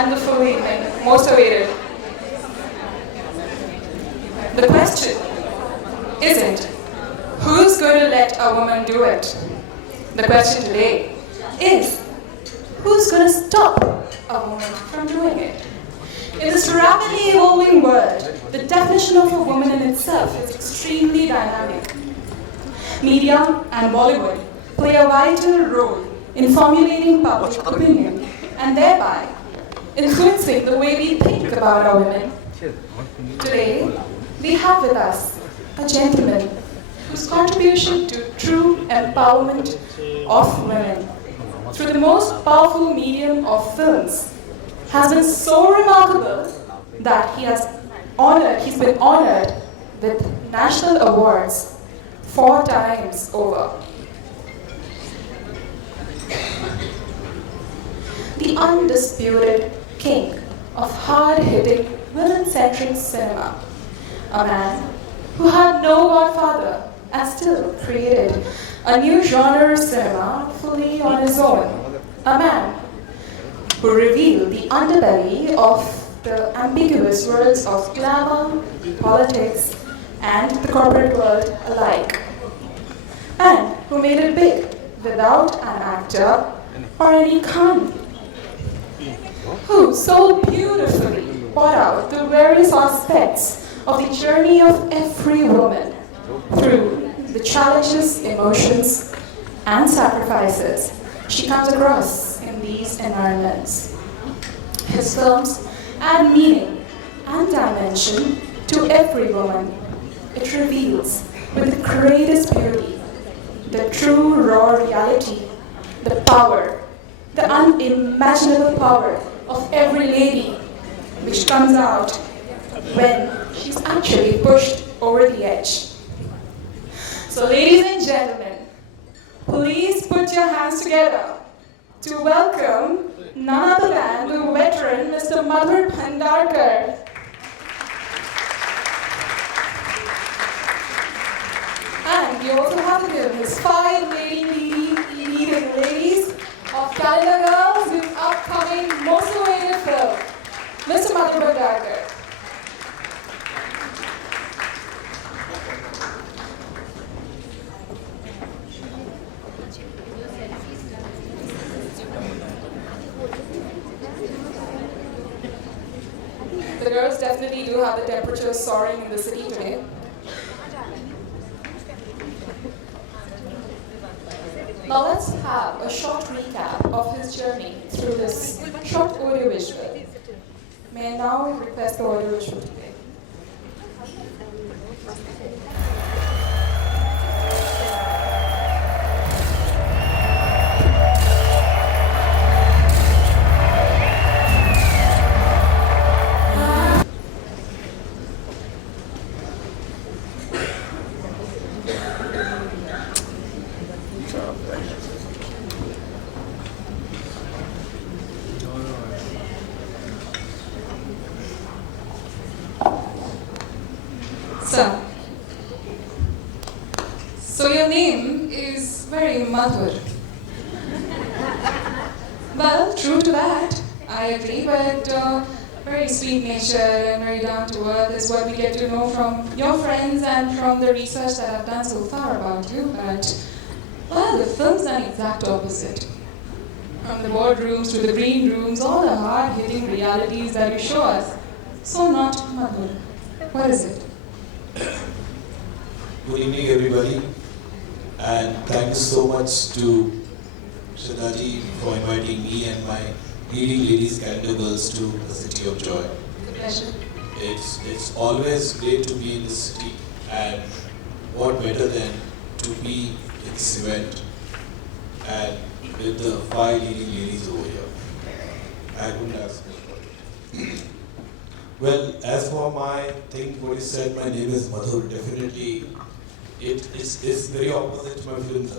wonderfully most awaited. The question isn't who's going to let a woman do it. The question today is who's going to stop a woman from doing it. In this rapidly evolving world, the definition of a woman in itself is extremely dynamic. Media and Bollywood play a vital role in formulating public opinion and thereby influencing the way we think about our women. Today, we have with us a gentleman whose contribution to true empowerment of women through the most powerful medium of films has been so remarkable that he's been honored with national awards 4 times over. The undisputed king of hard-hitting, women-centric cinema, a man who had no godfather and still created a new genre of cinema fully on his own, a man who revealed the underbelly of the ambiguous worlds of glamour, politics, and the corporate world alike, and who made it big without an actor or any Khan, who so beautifully brought out the various aspects of the journey of every woman through the challenges, emotions, and sacrifices she comes across in these environments. His films add meaning and dimension to every woman. It reveals with the greatest beauty the true raw reality, the power, the unimaginable power of every lady, which comes out when she's actually pushed over the edge. So ladies and gentlemen, please put your hands together to welcome none other than the veteran Mr. Madhur Bhandarkar. And we also have with him his 5 leading ladies of Calendar Girls with upcoming most awaited film, Mr. Madhur Bhandarkar. The girls definitely do have the temperature soaring in the city today. Now let's have a short recap of his journey through this short audiovisual. May I now request the audiovisual today. So your name is very Madhur. Well, true to that, I agree, but very sweet nature and very down to earth is what we get to know from your friends and from the research that I've done so far about you. But, well, the film's an exact opposite. From the boardrooms to the green rooms, all the hard-hitting realities that you show us. So not Madhur. What is it? Good evening, everybody, and thank you so much to Shraddhaji for inviting me and my leading ladies calendar girls to the City of Joy. Good pleasure. It's always great to be in this city, and what better than to be in this event and with the 5 leading ladies over here. I couldn't ask for it. Well, as for my thing, what you said, my name is Madhur. Definitely, it's very opposite to my films.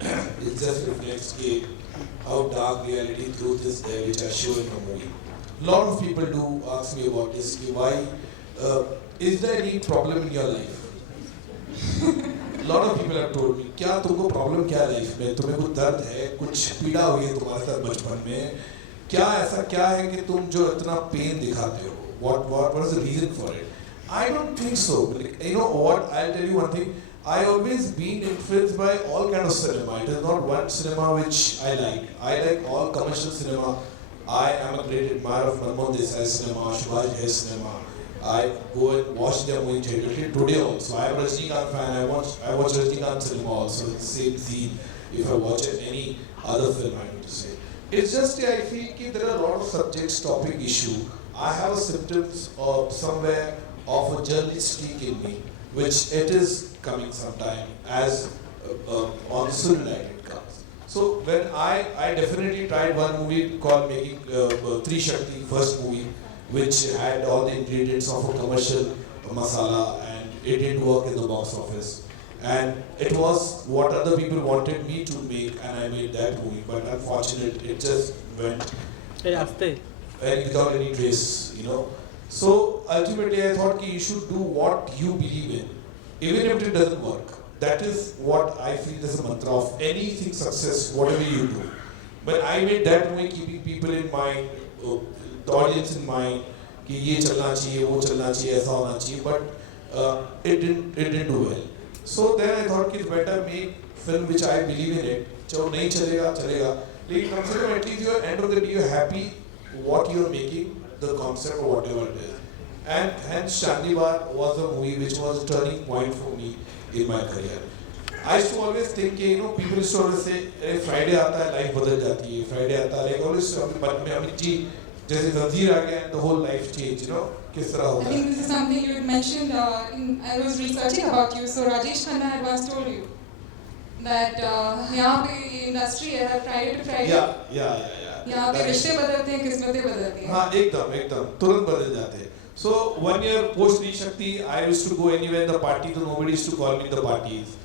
It just reflects how dark reality truth is there, which I show in the movie. A lot of people do ask me about this. Why? Is there any problem in your life? A lot of people have told me, क्या तुमको problem क्या life में? तुम्हें कुछ दर्द है, कुछ पीड़ा हुई है तुम्हारे साथ बचपन में, क्या ऐसा क्या है कि तुम जो इतना पेन दिखाते हो? What was the reason for it? I don't think so. Like, you know what? I'll tell you one thing. I always been influenced by all kind of cinema. It is not one cinema which I like. I like all commercial cinema. I am a great admirer of Manmohan Desai cinema, Subhash Ghai cinema. I go and watch them in theatre today also. I am a Rajinikanth fan. I watch Rajinikanth cinema also. It's the same scene. If I watch any other film, I need to say. It's just I feel that there are a lot of subjects, topic, issue. I have a symptoms of somewhere of a journalistic in me, which it is coming sometime as on the film light it comes. So when I definitely tried one movie called making Tri Shakti, first movie, which had all the ingredients of a commercial masala, and it didn't work in the box office. And it was what other people wanted me to make, and I made that movie. But unfortunately, it just went and without any trace, you know. So ultimately, I thought that you should do what you believe in, even if it doesn't work. That is what I feel is a mantra of anything success, whatever you do. But I made that movie keeping people in mind, the audience in mind, कि ये चलना चाहिए, वो चलना चाहिए, ऐसा होना चाहिए. But it didn't do well. So then I thought it's better make film which I believe in it. चलो नहीं चलेगा चलेगा, लेकिन कम से कम at least you are end of the day you are happy what you are making, the concept or whatever it is. And hence Chandni Bar was a movie which was a turning point for me in my career. I used to always think कि you know people used to always say Friday आता है life बदल जाती है, Friday आता है like always अपने मन में अमित जी जैसे जंजीर आ गया and the whole life change, you know किस तरह होता I है. think this is something you had mentioned. I was researching about you. So Rajesh Khanna had once told you that यहाँ पे ये industry है Friday to Friday. Yeah. यहाँ पे रिश्ते बदलते हैं, किस्मतें बदलती हैं. हाँ एकदम तुरंत बदल जाते हैं. So 1 year post Tri Shakti, I used to go anywhere in the party, so nobody used to call me in the parties.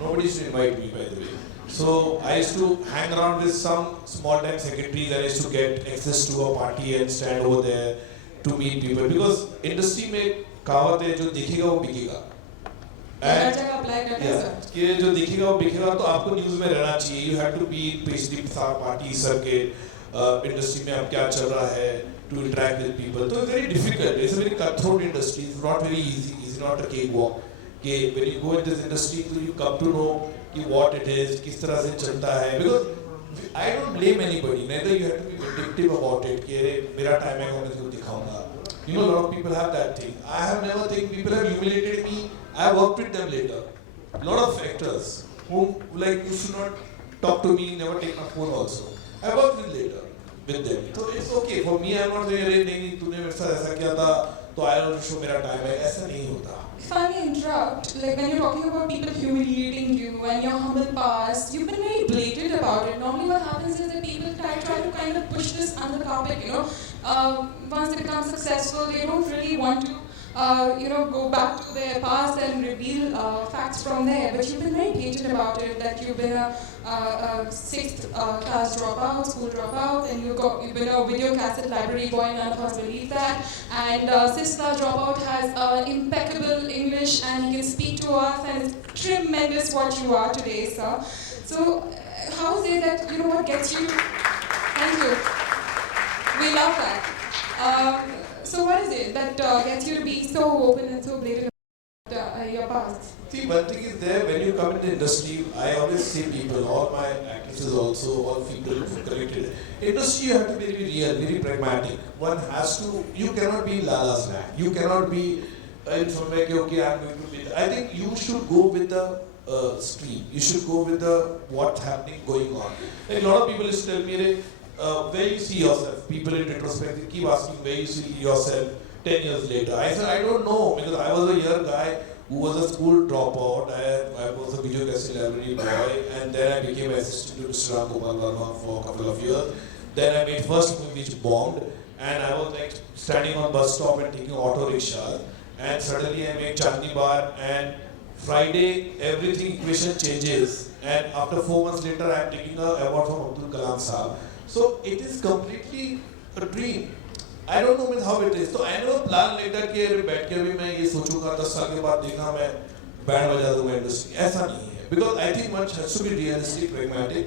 Nobody used to invite me, by the way. So I used to hang around with some small time secretaries. I used to get access to a party and stand over there to meet people. Because industry में कहावत है जो दिखेगा वो बिकेगा. हर जगह apply करते हैं सर. कि जो दिखेगा वो बिकेगा तो आपको न्यूज़ में रहना चाहिए. You have to be basically party circuit. Industry में अब क्या चल रहा है, to interact with people. So it's very difficult. It's a very cutthroat industry. It's not very easy. It's not a cakewalk. कि when you go in this industry, you come to know कि what it is, किस तरह से चलता है. Because I don't blame anybody. Neither you have to be vindictive about it. कि अरे मेरा time है मैं तुझको दिखाऊंगा. You know a lot of people have that thing. I have never think people have humiliated me. I have worked with them later. A lot of actors whom like you should not talk to me, never take my phone also. I worked with later with them. So it's okay for me. I'm not saying अरे नहीं तूने मेरे साथ ऐसा किया था तो I don't show मेरा time है. ऐसा नहीं होता. If I may interrupt, like when you're talking about people humiliating you and your humble past, you've been very blatant about it. Normally what happens is that people try to kind of push this under the carpet, you know. Once they become successful, they don't really want to go back to their past and reveal facts from there. But you've been very blatant about it, that you've been a sixth class dropout, school dropout, and you've been a video cassette library boy, none of us believe that. And sixth class dropout has impeccable English and he can speak to us and it's tremendous what you are today, sir. So how is it that, what gets you? Thank you. We love that. So what is it that gets you to be so open and so blatant about your past? See, one thing is there, when you come in the industry, I always say people, all my actresses also, all people who connected. Industry you have to be very real, very pragmatic. One has to, you cannot be Lala's land. You cannot be in somewhere, okay, I'm going to be, I think you should go with the stream. You should go with the what's happening, going on. Like a lot of people used to tell me, where you see yourself. People in retrospect keep asking where you see yourself 10 years later. I said, I don't know, because I was a young guy who was a school dropout. I was a video cassette library boy, and then I became assistant to Mr. Ram Gopal Verma for a couple of years. Then I made first movie which bombed, and I was like standing on bus stop and taking auto rickshaws. And suddenly I made Chandni Bar, and Friday everything equation changes. And after 4 months later, I am taking an award from Abdul Kalam Sahab. So it is completely a dream. I don't know how it is. So I never plan like that कि अरे बैठ के अभी मैं ये सोचूंगा 10 साल के बाद देखना मैं बैंड बजा दूंगा इंडस्ट्री. ऐसा नहीं है. Because I think one has to be realistic, pragmatic.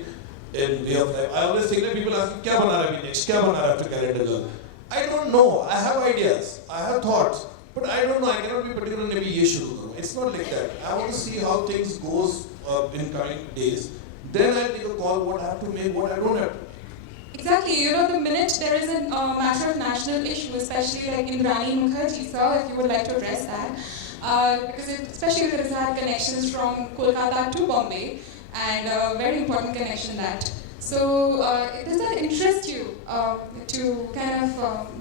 in way of life. I always think that people ask me, क्या बना रहा है अभी next? क्या बना रहा है after Calendar Girl? I don't know. I have ideas. I have thoughts. But I don't know. I cannot be particular. maybe ये शुरू करूँ. It's not like that. I want to see how things goes in coming days. Then I'll take a call what I have to make, what I don't have to. Exactly, you know, the minute there is a matter of national issue, especially like Indrani Mukherjee, sir, if you would like to address that, because especially there is had connections from Kolkata to Bombay, and a very important connection that. So, does that interest you to kind of,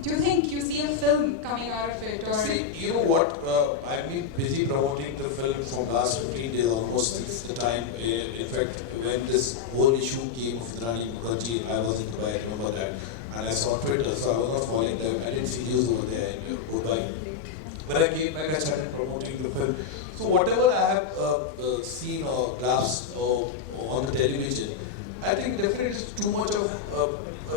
do you think you see a film coming out of it? Or See, you know what? I've been busy promoting the film from last 15 days almost since the time. In fact, when this whole issue came of Rani Mukherjee, I was in Dubai, I remember that. And I saw Twitter, so I was not following them. I didn't see news over there in Dubai. When I came back, I started promoting the film. So whatever I have seen or grasped on the television, I think definitely it's too much of,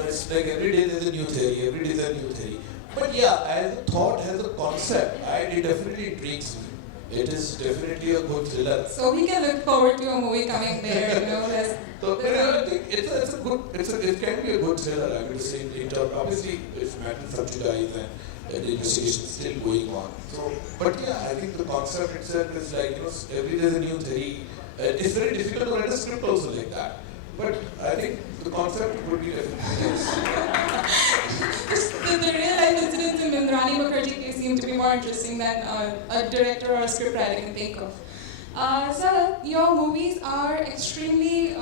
it's like every day there's a new theory, every day there's a new theory. But yeah, as a thought, as a concept, it definitely intrigues me. It is definitely a good thriller. So we can look forward to a movie coming there, you know. So I think it can be a good thriller. I mean, in terms, obviously, it's matter subjugized and the investigation is still going on. So, but yeah, I think the concept itself is like, every day is a new theory. It's very difficult to write a script also like that. But I think the concept would be definitely The real life incidents in Indrani Mukherjee case seem to be more interesting than a director or a scriptwriter can think of. Sir, your movies are extremely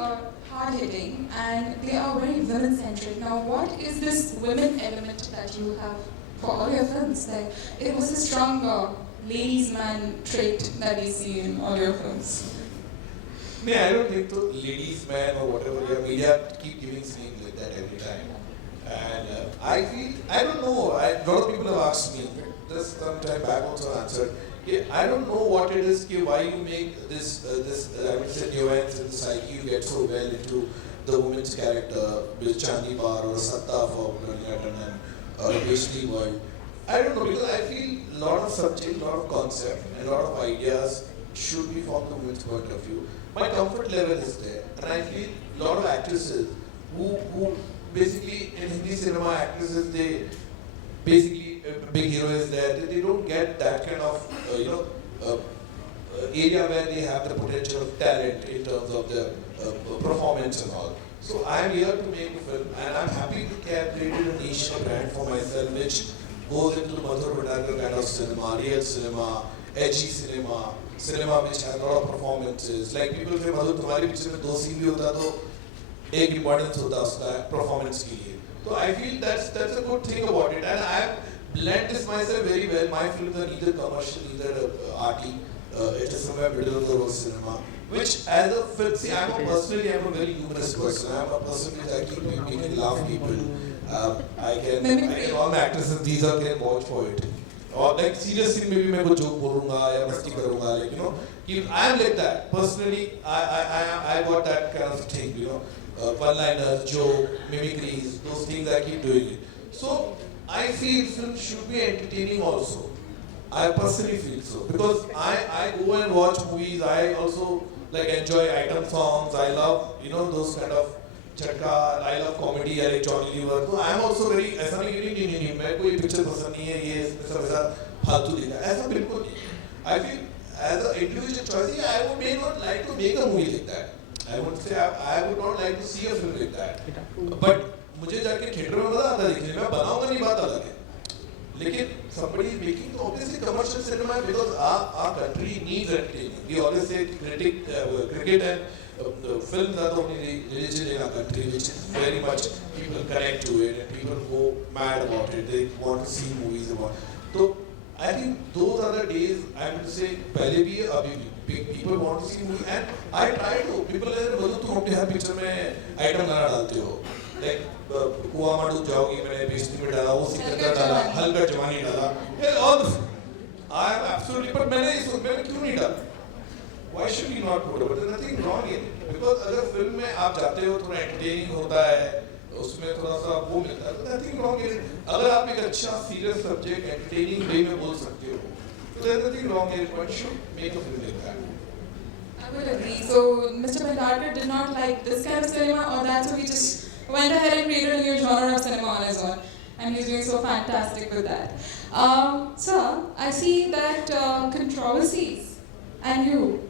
hard-hitting and they are very women-centric. Now, what is this women element that you have for all your films? Like, it was a strong ladies' man trait that we see in all your films. Yeah, I don't think so. Ladies, man, or whatever, your media keep giving names like that every time. And I feel, I don't know, a lot of people have asked me, just some time back also answered, I don't know what it is, why you make this, I would say, nuance in the psyche, you get so well into the woman's character, with Chandi Bar or Satta for Brahmanatan and Vaishnavi world. I don't know, because I feel a lot of subject, a lot of concept, and a lot of ideas should be from the women's point of view. My comfort level is there, and I feel a lot of actresses who basically in Hindi cinema actresses, they basically big hero is there, they don't get that kind of area where they have the potential of talent in terms of their performance and all. So I am here to make a film, and I'm happy to have created a niche brand for myself, which goes into Madhur Bhattacharya kind of cinema, real cinema, edgy cinema which has a lot of performances. Like people say, Madhur, तुम्हारी picture में 2 scene भी होता तो एक importance होता उसका performance के लिए. So I feel that's a good thing about it, and I have blend this myself very well. My films are neither commercial, neither arty. It is somewhere middle of the road cinema. Which as a film, see, I'm a very humorous person. I'm a person which I keep making laugh people. I can all my actresses, these are can watch for it. Or like serious scene maybe मैं कुछ joke बोलूँगा या मस्ती करूँगा, like I am like that personally. I got that kind of thing, one-liners, joke, mimicries, those things I keep doing it. So I feel film should be entertaining also. I personally feel so because I go and watch movies. I also like enjoy item songs. I love those kind of चटका. I love comedy like Johnny Lever. So I am also very ऐसा नहीं मैं कोई picture पसंद नहीं है ये सब ऐसा फालतू दिखा ऐसा बिल्कुल नहीं. I feel as an individual choice I may not like to make a movie like that. I would say I would not like to see a film like that. But मुझे जाके थिएटर में मजा आता है देखने में. बनाऊंगा नहीं बात अलग है. लेकिन somebody is making obviously commercial cinema because our country needs entertainment. We always say cricket and films are the only religion in our country which is very much people connect to it and people go mad about it. They want to see movies about it. So I think those are the days I would say पहले भी है अभी भी people want to see movies and I try to. People say बोलो तुम अपने हर picture में item गाना डालते हो. Like कुआं में डूब जाओगी मैंने बेस्टी में डाला वो सिकंदर डाला हल्का जवानी डाला all I am absolutely but मैंने क्यों नहीं डाला. Why should we not put it? But there's nothing wrong in it. Because अगर फिल्म में आप जाते हो थोड़ा entertaining होता है उसमें थोड़ा सा वो मिलता है. Nothing wrong in it. अगर आप एक अच्छा serious subject entertaining way में बोल सकते हो तो there's nothing wrong in it. But you should make a film like that. I would agree. So Mr. Bhandarkar did not like this kind of cinema or that, so he just went ahead and created a new genre of cinema on his own. And he's doing so fantastic with that. Sir, I see that controversies and you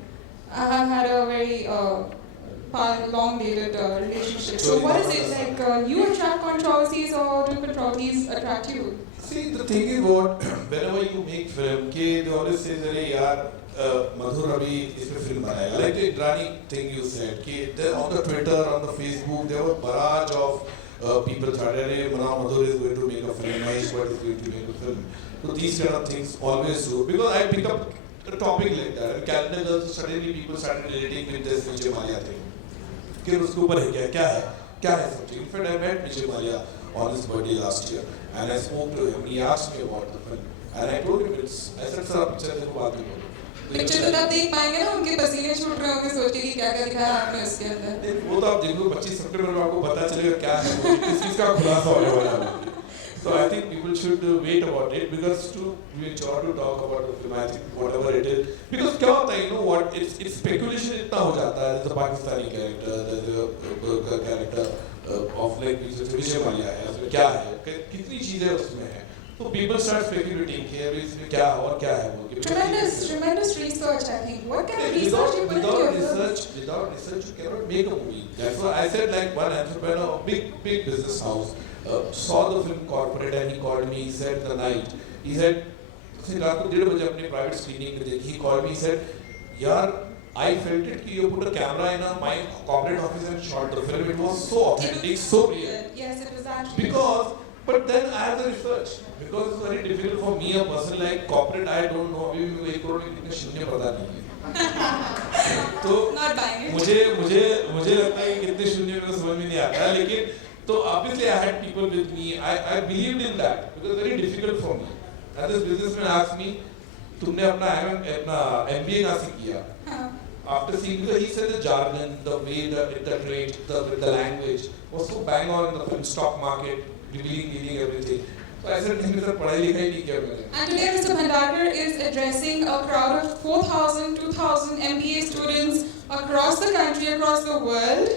have had a very long dated relationship. So what is it like? You attract controversies or do controversies attract you? See, the thing is what, whenever you make film, they always say, "Arey yaar, Madhur abhi isme film banayega." Like the Indrani thing you said, on the Twitter, on the Facebook, there were barrage of people started, "Arey, Madhur is going to make a film, Mahesh Bhatt is going to make a film." So these kind of things always do. Because I pick up a topic like that, and Calendar Girls, suddenly people started relating with this Vijay Mallya thing. कि उसके ऊपर है क्या है something. In fact, I met Vijay Mallya on his birthday last year, and I spoke to him. He asked me about the film, and I told him I said, "Sir, picture देखो बाद में बोलो." Picture तो आप देख पाएंगे ना, उनके पसीने छूट रहे होंगे सोच के कि क्या क्या दिखाया आपने उसके अंदर। वो तो आप देखो 25 सितंबर में आपको पता चलेगा क्या है वो, किस चीज का खुलासा होने वाला है। So I think people should wait about it because we enjoy to talk about the film. I think whatever it is, because क्या होता है, you know what, it's speculation इतना हो जाता है. There's a Pakistani character, there's a character of like Vijay Mallya है, उसमें क्या है, कितनी चीजें उसमें है. So people start speculating कि अभी इसमें क्या और क्या है वो. Tremendous research, I think. What kind of research you put into your film? Without research, you cannot make a movie. That's why I said, like, one entrepreneur, a big business house, saw the film Corporate, and he called me. He said the night. He said, रात को 1:30 बजे अपनी private screening में देखी. He called me. He said, यार, I felt it कि you put a camera in my corporate office and shot the film. It was so authentic, so real. Yes, it was actually. Because, but then I have the research. Because it's very difficult for me, a person like corporate, I don't know. अभी भी 1 करोड़ के कितने शून्य पता नहीं है. तो Not buying it. मुझे लगता है कि कितने शून्य मेरे को समझ में नहीं आता है, लेकिन तो obviously I had people with me. I believed in that because it's very difficult for me. And this businessman asked me, तुमने अपना MBA कहाँ से किया? After seeing, because he said the jargon, the way the trade, the language was so bang on in the film stock market, revealing everything. So I said, नहीं sir पढ़ाई लिखाई नहीं किया मैंने. And today Mr. Bhandarkar is addressing a crowd of 4,000, 2,000 MBA students across the country, across the world.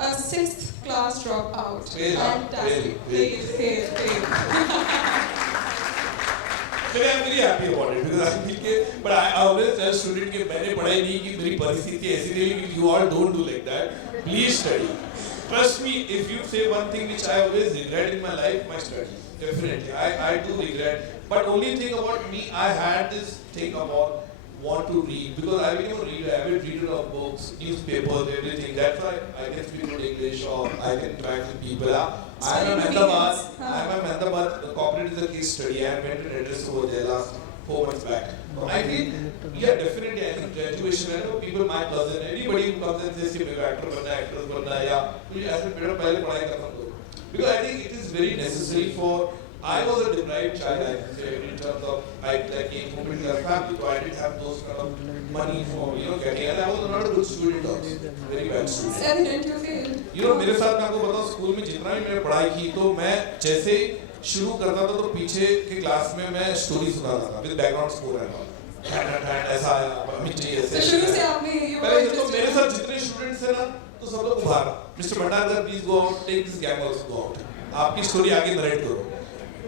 A 6th class dropout. Fantastic. Fail. I'm very happy about it because I think, but I always tell students कि मैंने पढ़ाई नहीं की, मेरी परिस्थिति ऐसी नहीं कि you all don't do like that. Please study. Trust me, if you say one thing which I always regret in my life, my studies. Definitely, I do regret. But only thing about me, I had this thing about want to read because I became a reader, avid reader of books, newspapers, everything. That's why I can speak good English or I can interact with people. I'm a Ahmedabad. The corporate is a case study. I went to an address over there last 4 months back. I feel, yeah, definitely. I think graduation. I know people, my cousin, anybody who comes and says कि मेरे actor बनना है, actress बनना है या मुझे ऐसे बेटा पहले पढ़ाई करना दो. Because I think it is very necessary for. I was a deprived child, I can say, in terms of I came from a middle class family, so I didn't have those kind of money for getting. And I was not a good student also, very bad student. It's evident you failed. मेरे साथ मैं आपको बताऊं school में जितना भी मैंने पढ़ाई की तो मैं जैसे शुरू करता था तो पीछे के क्लास में मैं स्टोरी सुनाता था विद बैकग्राउंड स्कोर एंड ऐसा आया मिट्टी ऐसे शुरू से आपने पहले तो मेरे साथ जितने स्टूडेंट्स हैं ना तो सब लोग बाहर mister Bhandarkar please go out take this gang also go out आपकी स्टोरी आगे नरेट करो.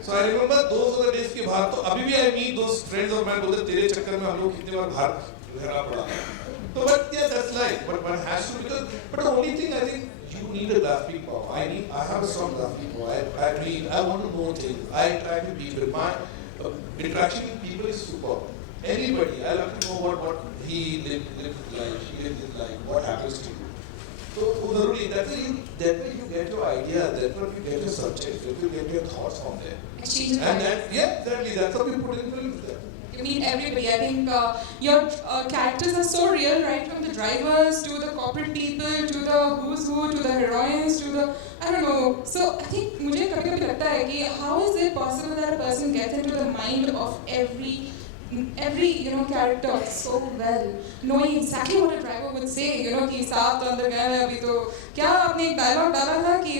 So I remember those were the days के बाहर तो अभी भी I meet those friends of mine बोलते तेरे चक्कर में हम लोग कितने बार बाहर रहना पड़ा. So but yes, that's life. But one has to because but the only thing I think you need a grasping power. I have a strong grasping power. I read. I want to know things. I interact with people. My interaction with people is super. Anybody, I love to know what he lived his life. She lived his life. What happens to you. So that's why you get your idea, that's why you get your subject, that's why you get your thoughts from there. And exactly, that's how we put in films there. You meet everybody. I think your characters are so real, right from the drivers to the corporate people to the who's who to the heroines to the I don't know. So I think मुझे कभी-कभी लगता है कि how is it possible that a person gets into the mind of every character so well, knowing exactly what a driver would say, कि साफ तो अंदर गए हैं अभी तो क्या आपने एक डायलॉग डाला था कि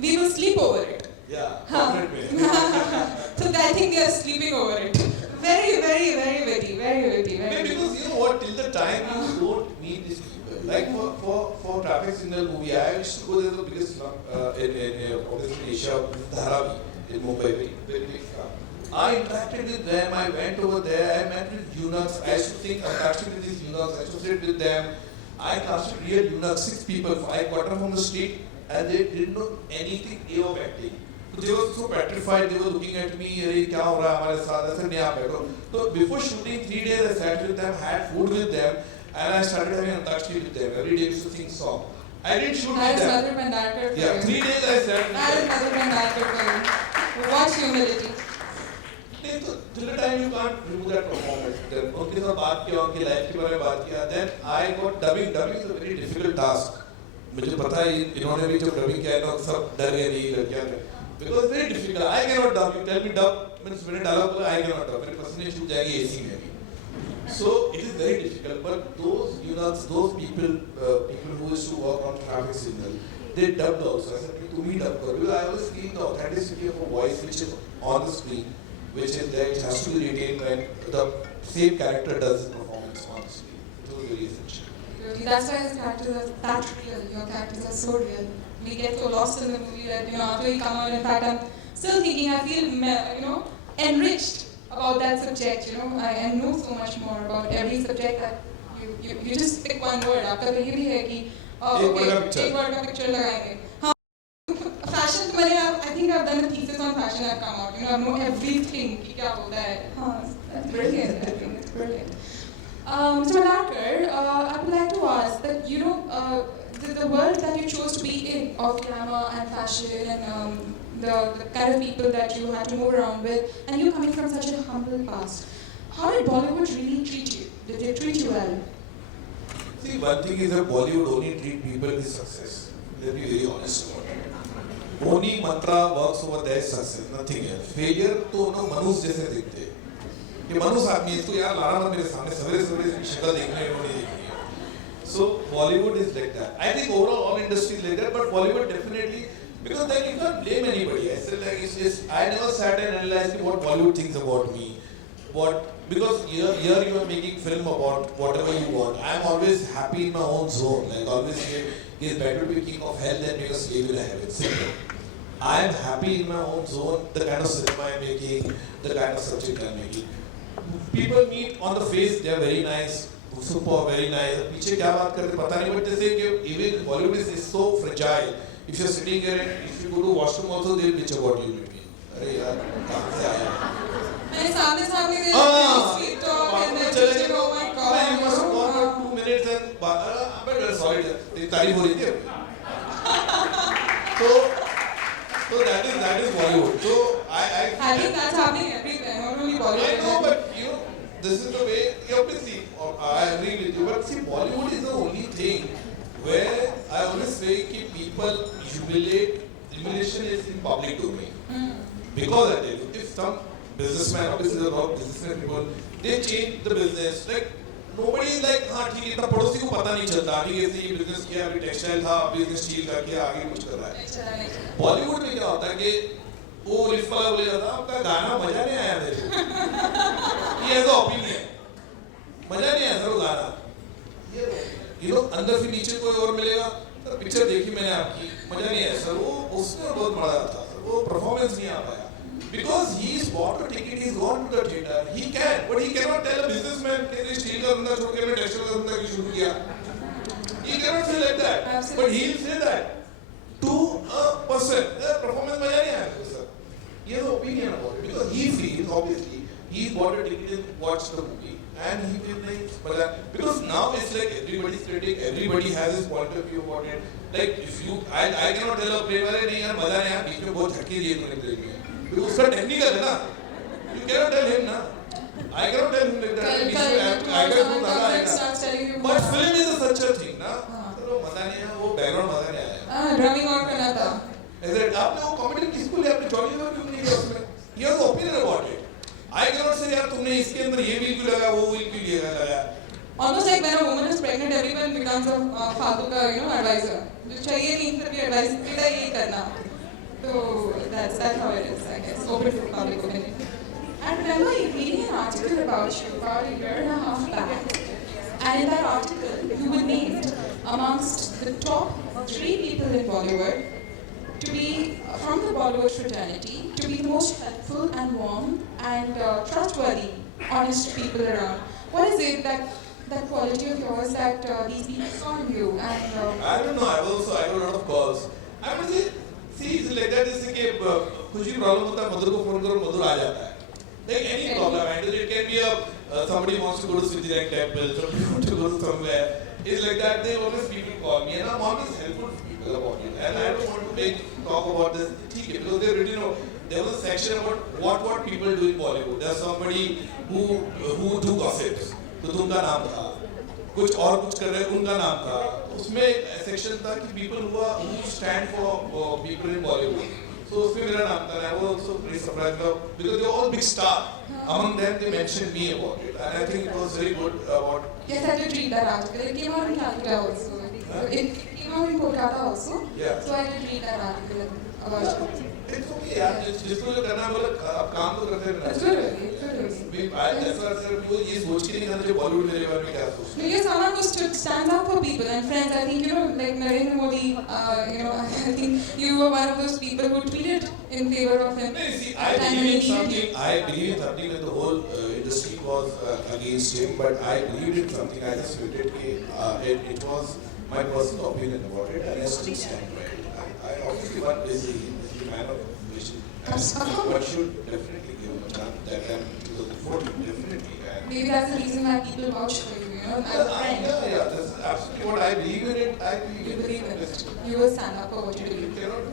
we will sleep over it. Yeah, so I think they are sleeping over it. Very, very, very witty, very witty, very witty. Because you know what? Till the time you don't meet these people, like for Traffic Signal movie, I used to go there, the biggest in obviously in Asia, Dharavi in Mumbai, very big car. I interacted with them. I went over there. I met with eunuchs. I used to think interacting with these eunuchs. I used to sit with them. I casted real eunuchs, 6 people. I got them from the street, and they didn't know anything of acting. So they were so petrified. They were looking at me. अरे क्या हो रहा है हमारे साथ? ऐसे नहीं आप बैठो. So before shooting, 3 days I sat with them, had food with them, and I started having antakshari with them. Every day I used to sing song. I didn't shoot with That is them. Mother Mandalkar for Yeah, you. 3 days I sat with That is them. Mother Mandalkar for you. What humility. नहीं तो till the time you can't remove that performance. Then उनके साथ बात किया, उनकी life के बारे में बात किया. Then I got dubbing. Dubbing is a very difficult task. मुझे पता है इन्होंने भी जब dubbing किया है ना सब डर गए नहीं लड़कियां ने. Because very difficult. I cannot dub. You tell me dub. मैंने डायलॉग बोला I cannot dub. मेरे पसीने छूट जाएगी AC में भी. So it is very difficult. But those eunuchs, those people who used to work on Traffic Signal, they dubbed also. I said तुम ही dub करो. Because I always feel the authenticity of a voice which is on the screen, which is there, it has to be retained when the same character does the performance on screen. It was very essential. That's why his characters are that real. Your characters are so real. We get so lost in the movie that after we come out. In fact, I'm still thinking. I feel enriched about that subject. I know so much more about every subject that you just pick one word. आपका तो ये भी है कि एक word का picture लगाएंगे. Fashion तो मैंने I think I've done a thesis on fashion. I've come out. I know everything कि क्या होता है. That's brilliant. I think it's brilliant. Mr. Mandalkar, I would like to ask that the world that you chose to be in of glamour and fashion and the kind of people that you had to move around with, and you coming from such a humble past, how did Bollywood really treat you? Did they treat you well? See, one thing is that Bollywood only treat people with success. Let's be very honest about it. Only mantra works over their success, nothing else. Failure तो मनुष्य जैसे दिखते हैं. ये मनुष्य आदमी है, इसको यार लाना मत मेरे सामने सवेरे इसकी शक्ल देखने इन्होंने देखी है. So Bollywood is like that. I think overall all industries like that, but Bollywood definitely, because then you can't blame anybody. I said like it's just, I never sat and analyzed what Bollywood thinks about me. Because here you are making film about whatever you want. I am always happy in my own zone. Like always say, it's better to be king of hell than make a slave in a heaven. Simple. I am happy in my own zone, the kind of cinema I am making, the kind of subject I am making. People meet on the face, they are very nice, super, very nice. पीछे क्या बात करते पता नहीं, but they say कि even Bollywood is so fragile. If you are sitting here and if you go to washroom also, they will bitch about you maybe. अरे यार कहाँ से आया? मैंने सामने दे sweet talk and then चले just गए. oh my god. You must have gone for 2 minutes and but sorry, तेरी तारीफ हो रही थी. So that is Bollywood. So I think that's happening everywhere, not only Bollywood. I know, but this is the way. Obviously, I agree with you. But see, Bollywood is the only thing where I always say that people humiliation is in public domain. Because I tell you, if some businessman, obviously there are a lot of businessmen people, they change the business. Like nobody is like, हाँ ठीक है, इतना पड़ोसी को पता नहीं चलता. ठीक है, ये business किया, अभी textile था, अभी इसने steel का किया, आगे कुछ कर रहा है. बॉलीवुड में क्या होता है कि वो लिफ्ट वाला बोले जाता है आपका गाना मजा नहीं आया मेरे को. ये ऐसा ओपिनियन मजा नहीं आया सर वो गाना. ये अंदर से नीचे कोई और मिलेगा सर पिक्चर देखी मैंने आपकी मजा नहीं आया सर वो उसमें बहुत मजा था सर वो परफॉर्मेंस नहीं आ पाया. Because he is bought a ticket, he is gone to the theater. He can, but he cannot tell a businessman कि ये स्टील का धंधा छोड़ के मैंने टेक्सटाइल का धंधा क्यों शुरू किया. He cannot say like that. Absolutely. But he will say that to a person. The performance मजा नहीं आया sir. He has an opinion about it because he feels obviously he bought a ticket and watched the movie and he feels like मजा. Because now it's like everybody's critic, everybody has his point of view about it. Like if you, I cannot tell a play वाले नहीं यार मजा नहीं आया बीच में बहुत झटके दिए तूने प्ले में. उसका टेक्निकल है ना. You cannot tell him ना. I cannot tell him like that. But film is such a thing ना. चलो मजा नहीं आया वो बैकग्राउंड मजा नहीं आया. ड्रमिंग और करना था. ऐसे आपने वो कॉमेडी किसको लिया आपने जॉनी लीवर क्यों नहीं लिया उसमें. He has opinion about it. I cannot say यार तुमने इसके अंदर ये व्हील क्यों लगा वो व्हील क्यों लगाया. Almost like when a woman is pregnant, everyone becomes a फालतू का advisor. जो चाहिए नहीं फिर भी advice देता है ये करना. So that's how it is, I guess. Open to public opinion. And remember, reading an article about you about a year and a half back, And in that article, you were named amongst the top 3 people in Bollywood to be from the Bollywood fraternity, to be the most helpful and warm and trustworthy, honest people around. What is it that quality of yours that these people saw in you? And I don't know. I got a lot of calls. I would say, see, it's like that. जैसे कि कुछ भी problem होता है, मधुर को phone करो, मधुर आ जाता है. Like any problem, and it can be somebody wants to go to Siddhirank temple, somebody wants to go to somewhere. It's like that. They always people call me, and I'm always helpful to people about it. And I don't want to talk about this, because they already know. There was a section about what people do in Bollywood. There's somebody who do gossips. तो उनका नाम था, कुछ और कुछ कर रहे उनका नाम था. उसमें सेक्शन था कि people who stand for people in Bollywood. So उसमें मेरा नाम था. I was also pretty surprised because they were all big stars. Among them, they mentioned me about it, and I think it was very good about. yes, I did read that article. It came out in Calcutta also. It came out in Kolkata also. Yeah. So I did read that article about it. It's okay यार, जिसको जो करना है बोला, आप काम तो करते रहना. It's good really, it's good really. भी ऐसा वो ये सोच के नहीं करना जो बॉलीवुड मेरे बारे में क्या सोचते हैं. Because someone who stands up for people and friends, I think, like Narendra Modi, I think you were one of those people who tweeted in favor of him. No, see, I believe in something when the whole industry was against him, but I believed in something. I just tweeted it was my personal opinion about it, and I still stand by it. I obviously one is a man of vision, and one should definitely give him a chance. That time 2014, definitely. And Maybe that's the reason why people vouch for you, as a friend. yeah, that's absolutely what I believe in it. I You believe in it. it. You will stand up for what you You believe. cannot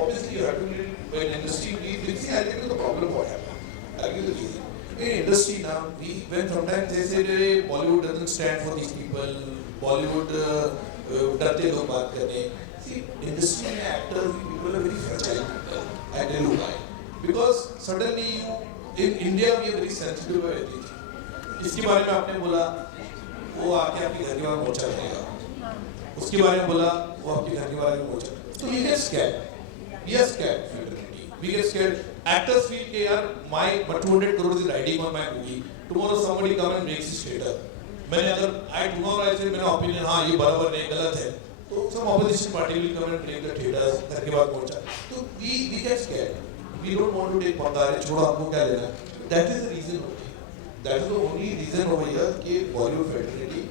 obviously you have to be in industry. See, I think the problem what happened. I'll give you the reason. In industry now, when sometimes they say Bollywood doesn't stand for these people, Bollywood डरते लोग बात करने. See, industry and actors, people are very fragile people. I tell you why. Because suddenly in India we are very sensitive about everything. इसके बारे में आपने बोला, वो आके आपके घर के बाहर मोर्चा करेगा. उसके बारे में बोला, वो आपके घर के बारे में मोर्चा. So we get scared. We are scared. We get scared. Actors feel कि यार my 200 crore is riding on my movie. Tomorrow somebody come and breaks his theater. मैंने अगर I tomorrow I say मेरा opinion हाँ ये बराबर नहीं गलत है. तो some opposition party will come and break the theaters. घर के बाद मोर्चा. तो we get scared. We don't want to take पंगारे. छोड़ो आपको क्या लेना. That is the reason. That is the only reason over here कि Bollywood fraternity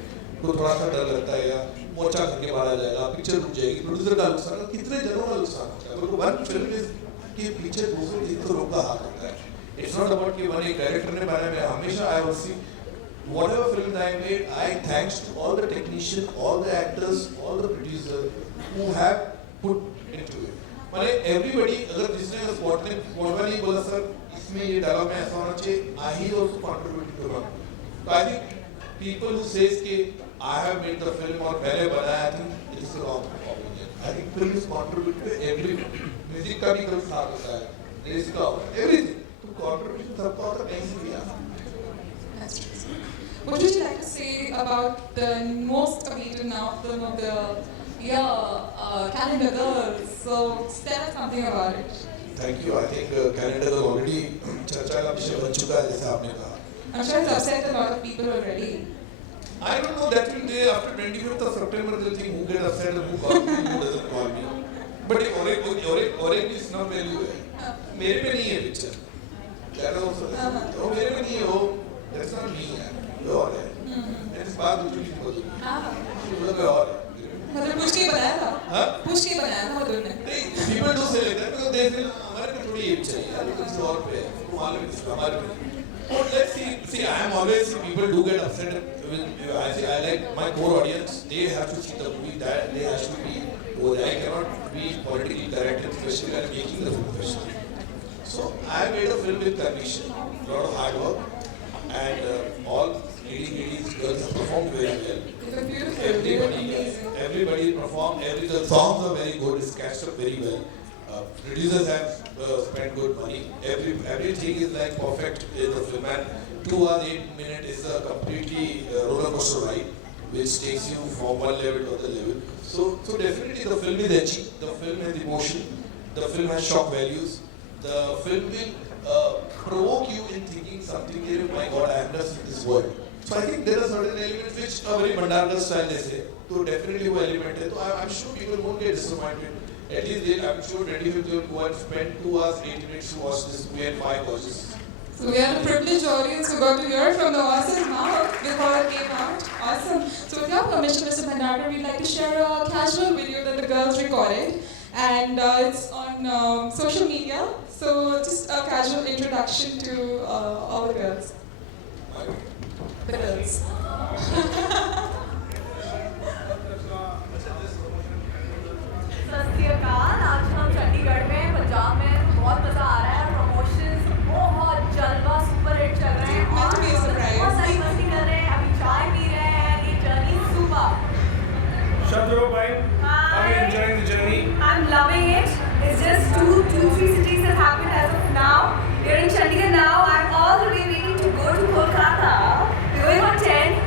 को थोड़ा सा डर लगता है या मोर्चा करके मारा जाएगा, पिक्चर रुक जाएगी, प्रोड्यूसर का नुकसान, कितने जनों का नुकसान होता है. तो वन फिल्म के पीछे 200-300 लोगों का हाथ होता है. It's not about कि वन एक डायरेक्टर ने बनाया. मैं हमेशा I will see whatever film I made, I thanks to all the technicians, all the actors, all the producers who have put into it. माने everybody अगर जिसने स्पॉट नहीं बोला सर इसमें ये डायलॉग में ऐसा होना चाहिए, I he also contributed to it. So I think people who says कि I have made the film और मैंने बनाया, I think it is a wrong opinion. I think film is contribute to everything. Music का भी कभी साथ होता है, lyrics का होता है, everything. तो contribution सबका होता है कहीं से भी आता है. That's true. What would you like to say about the most awaited now film of the year, Calendar Girls? So tell us something about it. Thank you. I think Canada is already चर्चा का विषय बन चुका है जैसे आपने कहा. I'm sure it's upset a lot of people already. I don't know that will day after 25th of September they'll think who get upset and who calls me, who doesn't call me. But और एक चीज ना value है. मेरे पे नहीं है picture. That is also. वो मेरे पे नहीं है वो. That's not me है. वो और है. इस बात दूसरी चीज बोलूँ. ये बोला कोई और है. मतलब पूछ के बनाया था? हाँ? पूछ के बनाया था मधुर ने? नहीं, people do say like that because they feel हमारे पे थोड़ी ये चाहिए यार किसी और पे है. वो मालूम है हमारे पे. But let's see, I am always see people do get upset with, I like my core audience, they have to see the movie, that they have to be, I cannot be politically correct, especially when making the film question. So I made a film with conviction, a lot of hard work, and all ladies, girls have performed very well. It's a beautiful, Everybody performed, the songs are very good, it's cast up very well. Producers have spent good money. Everything is like perfect in the film, and 2 hours 8 minutes is a completely roller coaster ride, which takes you from one level to other level. So definitely the film is edgy. The film has emotion. The film has shock values. The film will provoke you in thinking something. My God, I have never seen this world. So I think there are certain elements which are very Bhandarkar style जैसे, तो definitely वो element है. So I'm sure people won't get disappointed. At least I'm sure 25th will go and spend 2 hours 8 minutes to watch this movie and 5 watches. So we are a privileged audience who got to hear from the horse's mouth before it came out. Awesome. So with your permission, Mr. Bhandarkar, we'd like to share a casual video that the girls recorded. And it's on social media. So just a casual introduction to all the girls. The girls. सत श्री अकाल, आज हम चंडीगढ़ में पंजाब में बहुत मज़ा आ रहा है. प्रमोशंस बहुत जलवा सुपर हिट चल रहे हैं और बहुत सारी मस्ती कर रहे हैं. अभी चाय पी रहे हैं. ये journey super. Shadro bhai, how are you enjoying the journey? I'm loving it. It's just two, 3 cities have happened as of now. We're in Chandigarh now. I'm all the way waiting to go to Kolkata. We're going on 10th.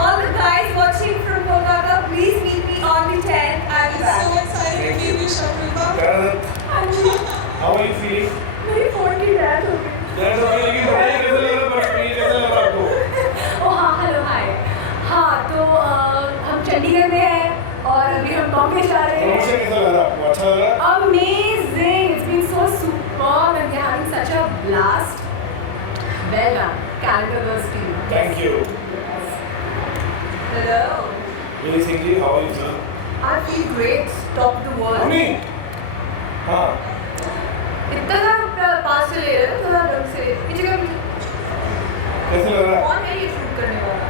All the guys watching from Kolkata, please meet me on the 10th. I'll be back. So excited to meet you, Shadro. Karan, how are you feeling? मेरी 40 death हो गई. That's okay, लेकिन बताइए कैसे लग रहा है? ये कैसे लग रहा है आपको? ओ हाँ, हेलो हाय. हाँ, तो हम चंडीगढ़ में हैं और अभी हम बॉम्बे जा रहे प्रमोशन हैं. कैसा लग रहा है आपको? अच्छा लग रहा है? Amazing! It's been so superb and we're having such a blast. Well done, Canada Girls team. Thank you. Hello. Lily Singh ji, how are you feeling? I feel great. Top of the world. Mummy? हाँ. इतना सा पास से ले रहे हो, थोड़ा ढंग से. पीछे का कैसे लग रहा है? कौन है ये शूट करने वाला?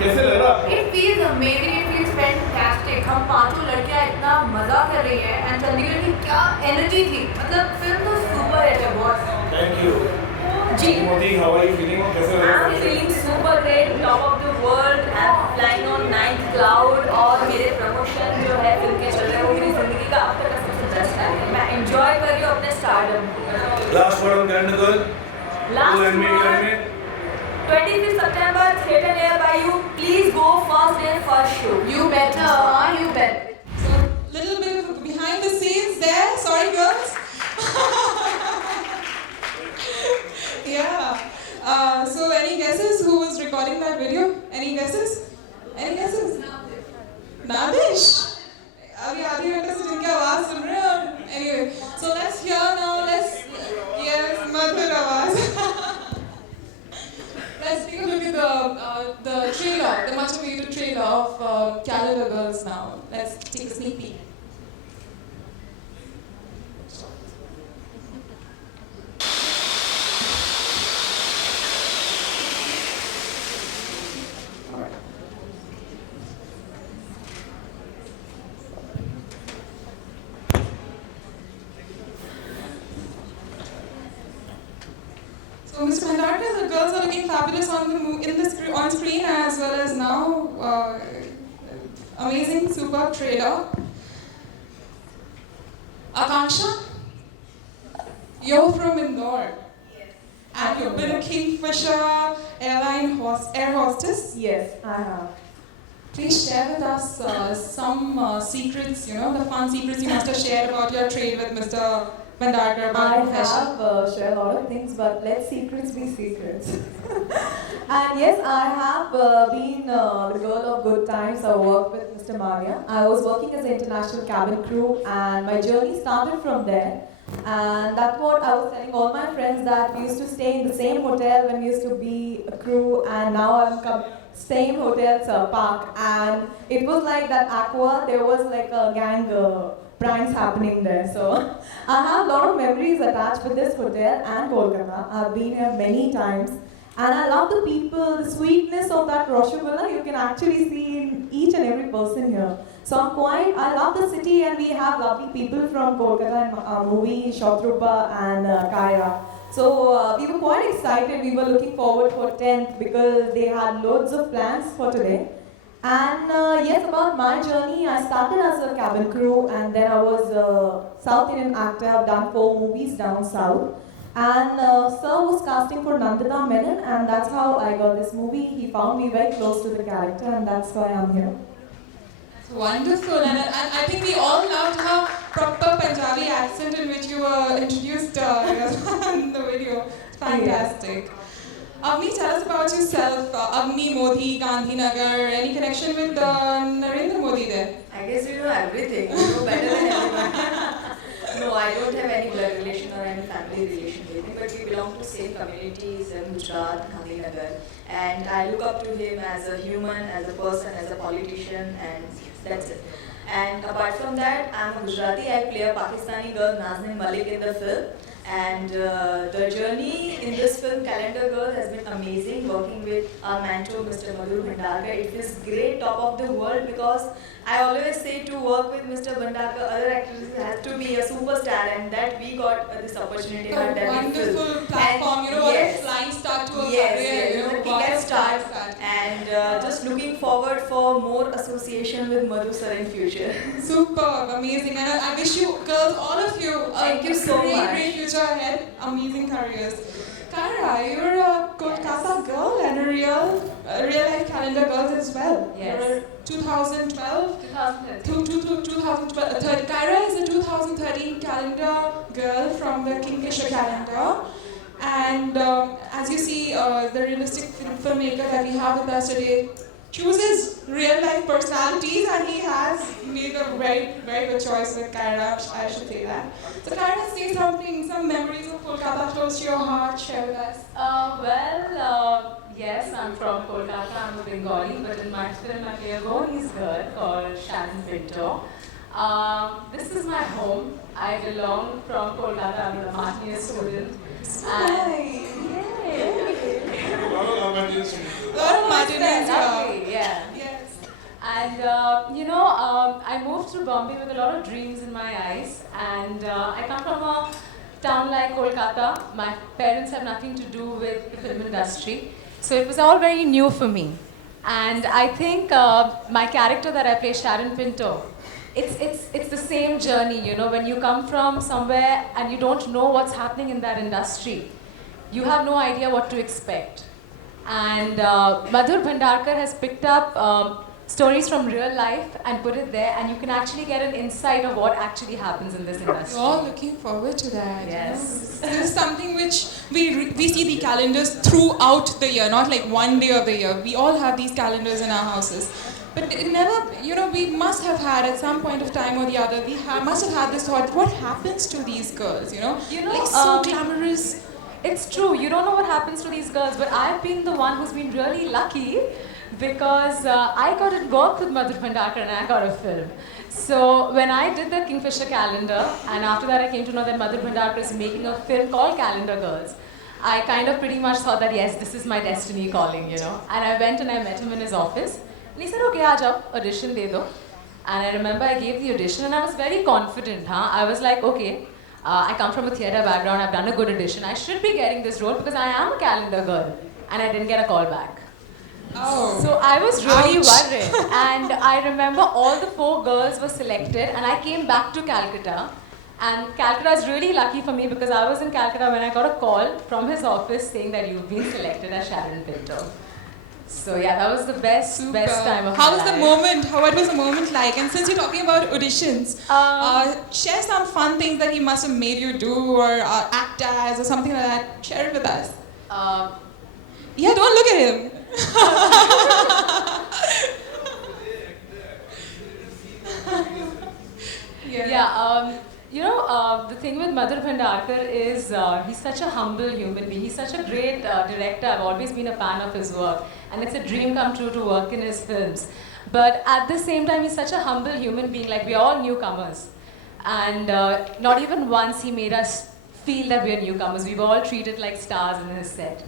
कैसे लग रहा है आपको? It feels amazing. It feels fantastic. हम पांचों लड़कियां इतना मजा कर रही हैं and चंडीगढ़ की क्या एनर्जी थी. मतलब फिल्म तो सुपर हिट है बहुत. Thank you. Ji. Modi, how are you feeling? कैसे लग रहा I'm है? feeling super great, top of the world. I'm flying on 9th cloud और मेरे प्रमोशन जो है फिल्म के चल रहे हैं वो मेरी जिंदगी का अब तक का सबसे बेस्ट है. मैं enjoy कर रही हूँ अपने stardom. Last word on Canada Girl. Last Full and one. में. 25th September, theatre near by you. Please go first day first show. You better, you better. So little bit of behind the scenes there. Sorry, girls. Yeah. So any guesses who was recording that video? Any guesses? Any guesses? Nadish. अभी आधी घंटे से जिनकी आवाज सुन रहे हैं. Anyway, so let's hear now. Yes, मधुर आवाज. Let's take a look at the trailer, the much awaited trailer of Canada Girls now. Let's take a sneak peek. So, Mr. Bhandarkar, the girls are looking fabulous on screen as well as now. Amazing, superb trailer. Akanksha, you're from Indore. Yes. And you've been a Kingfisher air hostess. Yes, I have. Please share with us some secrets, the fun secrets you must have shared about your trade with Mr. Bhandarkar about I profession. have shared a lot of things, but let secrets be secrets. And yes, I have been the girl of good times. I worked with Mr. Maria. I was working as an international cabin crew, and my journey started from there. And that's what I was telling all my friends, that we used to stay in the same hotel when we used to be a crew, and now I'm same hotel, Park. And it was like that Aqua, there was like a gang pranks happening there. So I have a lot of memories attached with this hotel and Kolkata. I've been here many times. And I love the people, the sweetness of that Rasgulla you can actually see in each and every person here. So I love the city, and we have lovely people from Kolkata and movie, Shatrupa and Kaira. So we were quite excited. We were looking forward for 10th because they had loads of plans for today. And yes, about my journey, I started as a cabin crew, and then I was a South Indian actor. I've done 4 movies down south. And Sir was casting for Nandita Menon, and that's how I got this movie. He found me very close to the character, and that's why I'm here. Wonderful, and I think we all loved her proper Punjabi accent in which you were introduced in the video. Fantastic. Avni, tell us about yourself. Avni Modi, Gandhinagar. Any connection with Narendra Modi there? I guess you know everything. You know better than everyone. No, I don't have any blood relation or any family relation with him, but we belong to same communities in Gujarat, Gandhinagar, and I look up to him as a human, as a person, as a politician, and that's it. And apart from that, I'm a Gujarati. I play a Pakistani girl, Nazneen Malik, in the film. And the journey in this film, Calendar Girl, has been amazing. Working with our mentor, Mr. Madhur Bhandarkar, it feels great, top of the world, because I always say to work with Mr. Bhandarkar, other actors have to be a superstar, and that we got this opportunity. in our A Delhi wonderful film. platform, And you know, yes, a flying start to a yes, career, yes, you know, it's a what a kick start, start. and just looking forward for more association with Madhu sir in future. Superb, amazing, and I wish you girls, all of you, Thank you so great, much. great future ahead, amazing careers. Kyra, you're a Kolkata girl and a real life calendar girl as well. Yes. You're a 2012. 2013. 2012. Kyra is a 2013 calendar girl from the Kingfisher calendar. And as you see, the realistic filmmaker that we have with us today chooses real life personalities, and he has made a very, very good choice with Kyra, I should say that. So Kyra, say something, some memories of Kolkata close to your heart, share with us. Yes, I'm from Kolkata, I'm a Bengali, but in my film I play a Goanese girl called Sharon Pinto. This is my home. I belong from Kolkata, I'm a Martinia student. Hi. Yay! Lot of Martinez here. Lovely, yeah. Yes. And I moved to Bombay with a lot of dreams in my eyes, and I come from a town like Kolkata. My parents have nothing to do with the film industry, so it was all very new for me. And I think my character that I play, Sharon Pinto, it's the same journey, you know, when you come from somewhere and you don't know what's happening in that industry. You have no idea what to expect. And Madhur Bhandarkar has picked up stories from real life and put it there, and you can actually get an insight of what actually happens in this industry. We're all looking forward to that. Yes. You know? This is something which we see the calendars throughout the year, not like one day of the year. We all have these calendars in our houses. But it never, you know, we must have had at some point of time or the other, must have had this thought, what happens to these girls, you know? Like so glamorous. It's true, you don't know what happens to these girls, but I've been the one who's been really lucky because I got to work with Madhur Bhandarkar and I got a film. So when I did the Kingfisher calendar, and after that I came to know that Madhur Bhandarkar is making a film called Calendar Girls, I kind of pretty much thought that yes, this is my destiny calling, you know. And I went and I met him in his office. And he said, okay, aajao, audition de do. And I remember I gave the audition and I was very confident. I was like, okay, I come from a theatre background, I've done a good audition. I should be getting this role because I am a calendar girl. And I didn't get a call back. Oh. So I was really Ouch. worried. And I remember all the 4 girls were selected and I came back to Calcutta. And Calcutta is really lucky for me because I was in Calcutta when I got a call from his office saying that you've been selected as Sharon Pinto. So yeah, that was the best time of How my was the life. moment? What was the moment like? And since you're talking about auditions, share some fun things that he must have made you do or act as or something like that. Share it with us. Yeah, don't look at him. The thing with Madhur Bhandarkar is he's such a humble human being. He's such a great director. I've always been a fan of his work. And it's a dream come true to work in his films. But at the same time, he's such a humble human being. Like, we're all newcomers. And not even once he made us feel that we're newcomers. We were all treated like stars in his set.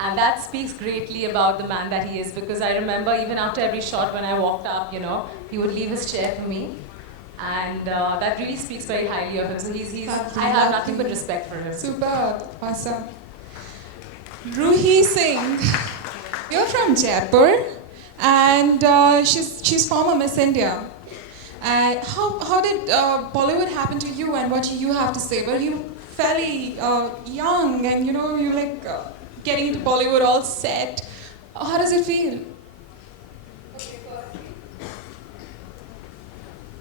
And that speaks greatly about the man that he is. Because I remember even after every shot when I walked up, you know, he would leave his chair for me. And that really speaks very highly of him. So I have nothing but respect for him. Super, awesome. Ruhi Singh, you're from Jaipur, and she's former Miss India. How did Bollywood happen to you, and what do you have to say? Were you fairly young, and you know you like getting into Bollywood all set? How does it feel?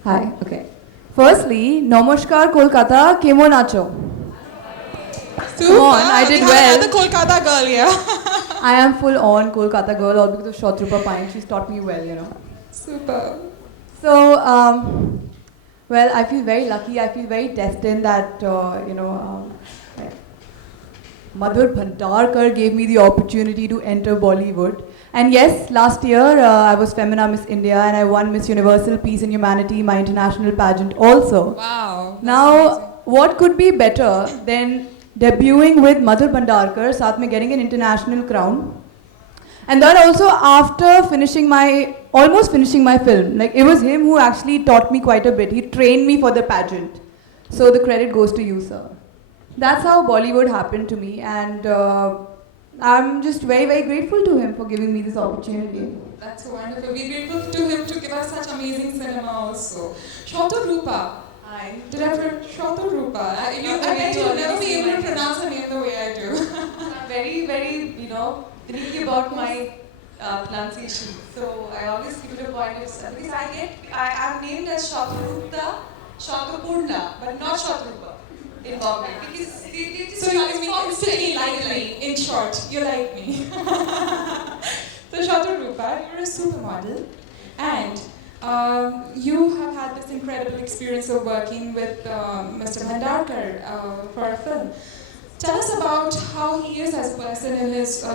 Hi, okay. Firstly, Namaskar Kolkata, kemon acho? Super, on, I did we well. have another Kolkata girl here. I am full on Kolkata girl, all because of Shatrupa Pine. She's taught me well, you know. Super. So, well, I feel very lucky. I feel very destined that, Madhur Bhandarkar gave me the opportunity to enter Bollywood. And yes, last year I was Femina Miss India and I won Miss Universal Peace and Humanity, my international pageant also. Wow. that's Now, amazing. what could be better than debuting with Madhur Bhandarkar, साथ में getting an international crown? And that also after almost finishing my film. Like, it was him who actually taught me quite a bit. He trained me for the pageant. So the credit goes to you, sir. That's how Bollywood happened to me, and I'm just very, very grateful to him for giving me this opportunity. That's wonderful. We're grateful to him to give us such amazing cinema also. Shatorupa. Hi. Director Shatorupa. I bet you'll never be able to pronounce her name the way I do. I'm very, very, tricky about my pronunciation. So I always give it a point of because I'm named as Shatarupta, Shatapurna, but not Shatarupa in Bombay. Because they just So you instantly like me. In short, you like me. So Shatorupa, you're a supermodel, and you have had this incredible experience of working with Mr. Bhandarkar for a film. Tell us about how he is as a person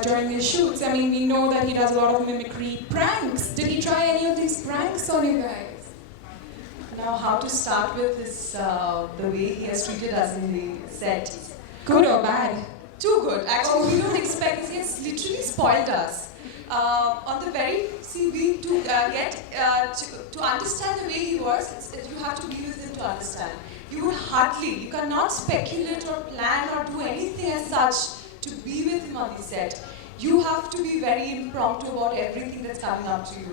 during his shoots. I mean, we know that he does a lot of mimicry pranks. Did he try any of these pranks on you guys? Now, how to start with this, the way he has treated us in the set. Good or bad? Too good. Actually, we don't expect this. He has literally spoiled us. On the very, to understand the way he works, you have to be with him to understand. You cannot speculate or plan or do anything as such to be with him on the set. You have to be very impromptu about everything that's coming up to you.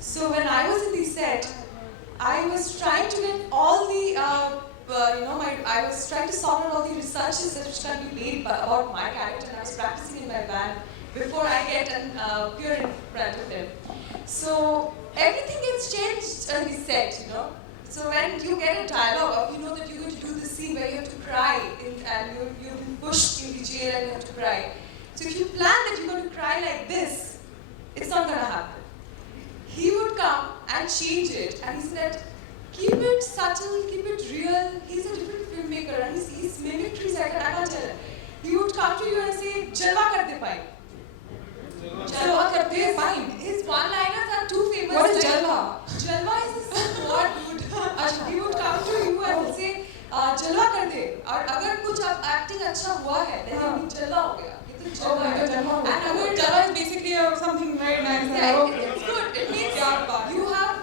So when I was in the set, I was trying to get all the, I was trying to sort out all the researches that was trying to be made about my character, and I was practicing in my van before I get and appear in front of him. So everything gets changed on the set, So when you get a dialogue, you know that you're going to do this scene where you have to cry, and you've been pushed in the jail and you have to cry. So if you plan that you're going to cry like this, it's not going to happen. He would come and change it, and he said, keep it subtle, keep it real. He's a different filmmaker, and his mimicry is I can't tell him. He would come to you and say, Jalwa kar de pai. Jalwa kar de pai. His one-liners are too famous. What is Jalwa? Jalwa is this word dude. He would come to you and say, Jalwa kar de. और अगर कुछ acting अच्छा हुआ है, then it means Jalwa हो गया. Oh my God, Jalwa. And Jalwa is basically something very nice. Yeah, it's good. It means you have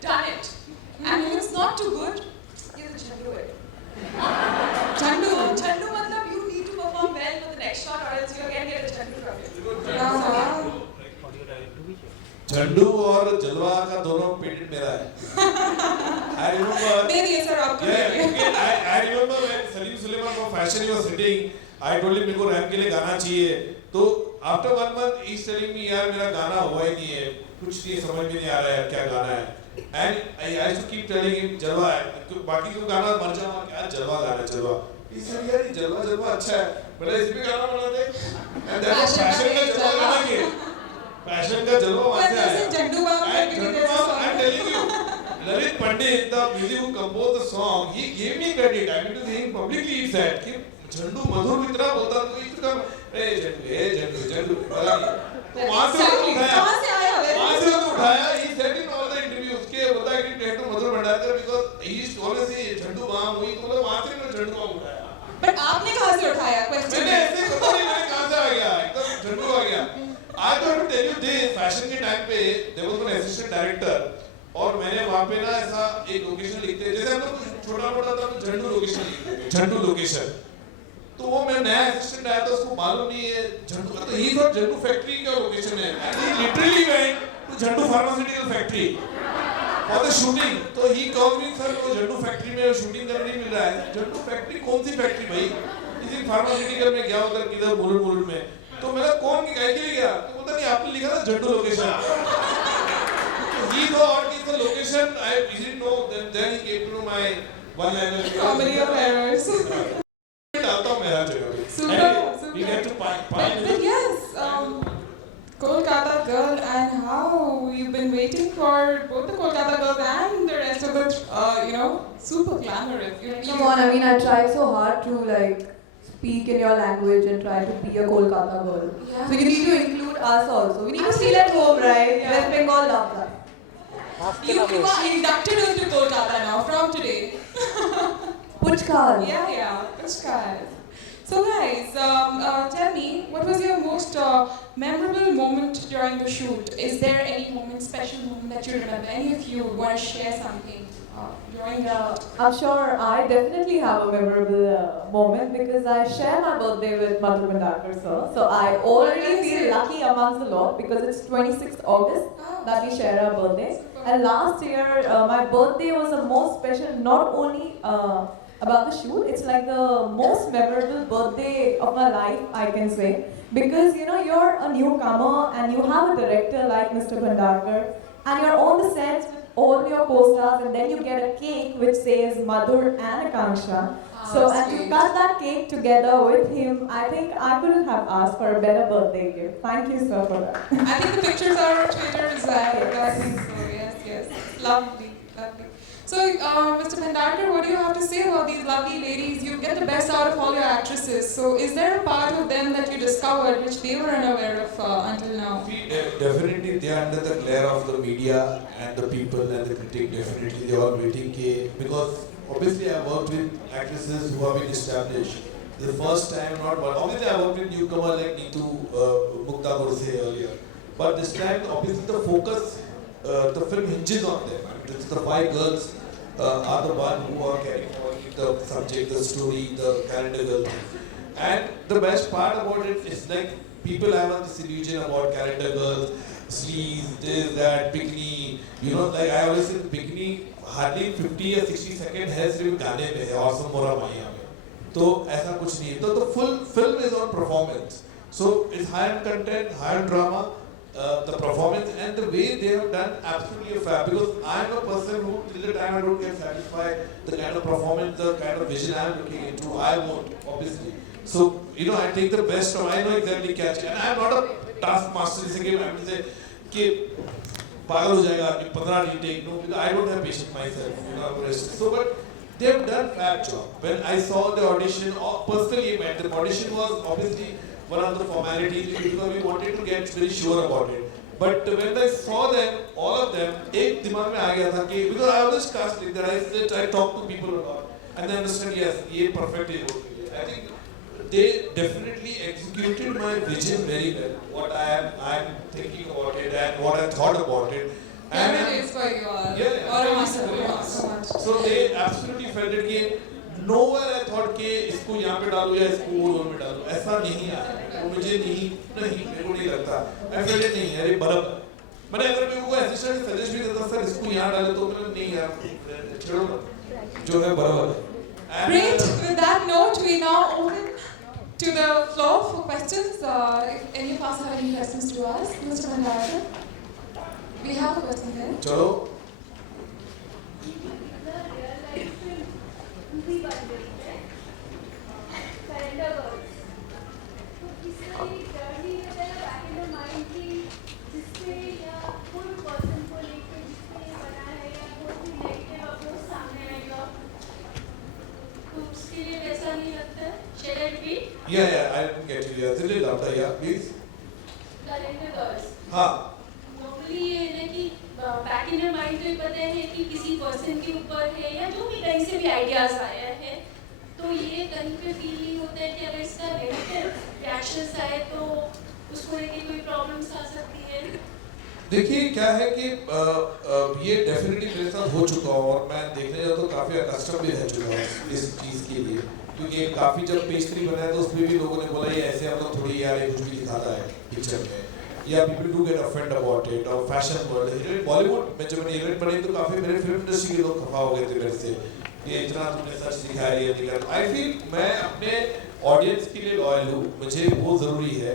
done it. And if it's not too good, you have to chandu it. Chandu matlab you need to perform well for the next shot, or else you again get a chandu from it. झंडू और जलवा का दोनों patent मेरा है. I remember. Maybe sir, आपको. I remember when Salim Suleiman from Fashion was sitting. I told him मेरे को RAM के लिए गाना चाहिए. तो after 1 month he's telling me यार मेरा गाना हुआ ही नहीं है. कुछ नहीं समझ में नहीं आ रहा है क्या गाना है. And I used to keep telling him जलवा है. बाकी को गाना मर जाऊँ क्या जलवा गाना है जलवा. He said यार ये जलवा अच्छा है. बोला इस पे गाना बना दे. And that was Fashion का जलवा गाना के. Fashion का जलवा वहाँ से आया. I'm telling you, Lalit Pandit, the music who composed the song, he gave me credit. I mean to say publicly he said कि झंडू मधुर इतना बोलता तो इसका झंडू पता नहीं. तो वहाँ से उसको उठाया. He said in all the interviews के बोलता है कि टेटू Madhur Bhandarkar because he used to always say Zandu balm हुई तो वहाँ से मैंने झंडू बाम उठाया. But आपने कहाँ से उठाया? मैंने ऐसे पता नहीं मैंने कहाँ से आ गया एकदम झंडू आ गया. I got to tell you this, fashion के टाइम पे there was an assistant director और मैंने वहाँ पे ना ऐसा एक लोकेशन लिखते जैसे हम लोग छोटा मोटा था तो झंडू लोकेशन लिखते थे झंडू लोकेशन. तो वो मैं नया असिस्टेंट आया था उसको मालूम नहीं है झंडू का तो ही थॉट झंडू फैक्ट्री का लोकेशन है and he literally went to Zandu pharmaceutical factory for the shooting. तो he called me sir वो झंडू फैक्ट्री में शूटिंग करने नहीं मिल रहा है. झंडू फैक्ट्री कौन सी फैक्ट्री भाई? इसी फार्मास्यूटिकल में गया उधर किधर बुलुट में. तो मेरा कौन की गाय के लिए गया तो बोलता नहीं आपने लिखा था झंडू location. He thought it's the location I didn't know. Then he came to my one-liner. Comedy of errors. डालता हूँ मैं हर जगह पे. Super. We get to find. But yes, super glamorous. Come on, I mean, I tried so hard to like speak in your language and try to be a Kolkata girl. Yeah. So you need to include us also. We need to feel at home, right? Yeah. West Bengal loves us. You are inducted into Kolkata now from today. Puchkas. Yeah, Puchkas. So guys, tell me, what was your most memorable moment during the shoot? Is there any moment, special moment that you remember? Any of you want to share something during the shoot? I'm sure I definitely have a memorable moment because I share my birthday with Madhu Bhandakar sir. So I already feel lucky amongst the lot because it's 26th August that we share our birthday. And last year, my birthday was the most special, not only about the shoot, it's like the most memorable birthday of my life, I can say. Because you know, you're a newcomer and you have a director like Mr. Bhandakar and you're on the set with all your co-stars and then you get a cake which says Madhur and Akanksha. So and to cut that cake together with him, I think I couldn't have asked for a better birthday gift. Thank you sir for that. I think the pictures are on Twitter as well. I think so, yes. Lovely. So, Mr. Bhandakar, what do you have to say about these lovely ladies? You get the best out of all your actresses. So, is there a part of them that you discovered which they were unaware of until now? Definitely, they are under the glare of the media and the people and the critic. Definitely, they are all waiting because obviously I worked with actresses who have been established. The first time, not one. Obviously, I worked with newcomer like Neetu Mukta Godse earlier. But this time, obviously, the focus, the film hinges on them. I mean, the 5 girls are the one who are carrying on the subject, the story, the character girl. And the best part about it is like people have this illusion about character girls, sleaze, this, that, bikini. You know, like I always say, bikini hardly 50 or 60 seconds है सिर्फ गाने में है और सब मोरा माहिया में. तो ऐसा कुछ नहीं है. तो the full film is on performance. So it's high on content, high on drama. The performance and the way they have done absolutely fab because I am a person who till the time I don't get satisfied the kind of performance, the kind of vision I am looking into, I want obviously. So you know I take the best from I know exactly catch and I am not a taskmaster जैसे कि I would say कि पागल हो जाएगा कि 15 retake no because I don't have patience myself you know so but they have done fab job. When I saw the audition personally the audition was obviously one of the formalities because we wanted to get very sure about it. But when I saw them, all of them, एक दिमाग में आ गया था कि because I always cast like that, I talk to people a lot and they understand yes, ये perfect है role के लिए. I think they definitely executed my vision very well. What I am thinking about it and what I thought about it. And it is for you all. Yeah. So much. So they absolutely felt it कि nowhere I thought कि इसको यहाँ पे डालूँ या इसको वो role में डालूँ ऐसा नहीं आया वो मुझे मेरे को नहीं लगता I felt it नहीं अरे बराबर मैंने अगर मेरे को असिस्टेंट सजेस्ट भी करता सर इसको यहाँ डाले तो मैंने नहीं यार छोड़ो ना जो है बराबर है. Great. With that note, we now open to the floor for questions. If any of us have any questions to ask, Mr. Bhandakar, we have a question here. चलो Yeah, I didn't get you. Yeah, Dilli Lavda, yeah, please. हाँ. Normally ये है ना कि back in your mind तो ये पता है कि किसी person के ऊपर है या जो भी कहीं से भी ideas आया है तो ये कहीं पे feel नहीं होता है कि अगर इसका negative reactions आए तो उसको लेके कोई problems आ सकती है. देखिए क्या है कि ये डेफिनेटली मेरे साथ हो चुका है और मैं देखने जाता तो काफ़ी अकस्टम भी रह चुका हूँ इस चीज़ के लिए क्योंकि काफ़ी जब पेस्ट्री बनाया तो उसमें भी लोगों ने बोला ये ऐसे हम लोग थोड़ी यार कुछ भी दिखाता है पिक्चर में या people do get offend about it और फैशन वर्ल्ड बॉलीवुड में जब मैंने हीरोइन पढ़ी तो काफ़ी मेरे फिल्म इंडस्ट्री के लोग खफा हो गए थे मेरे से ये इतना तुमने सच दिखाया ये दिखाया. आई फील मैं अपने ऑडियंस के लिए लॉयल हूँ मुझे वो ज़रूरी है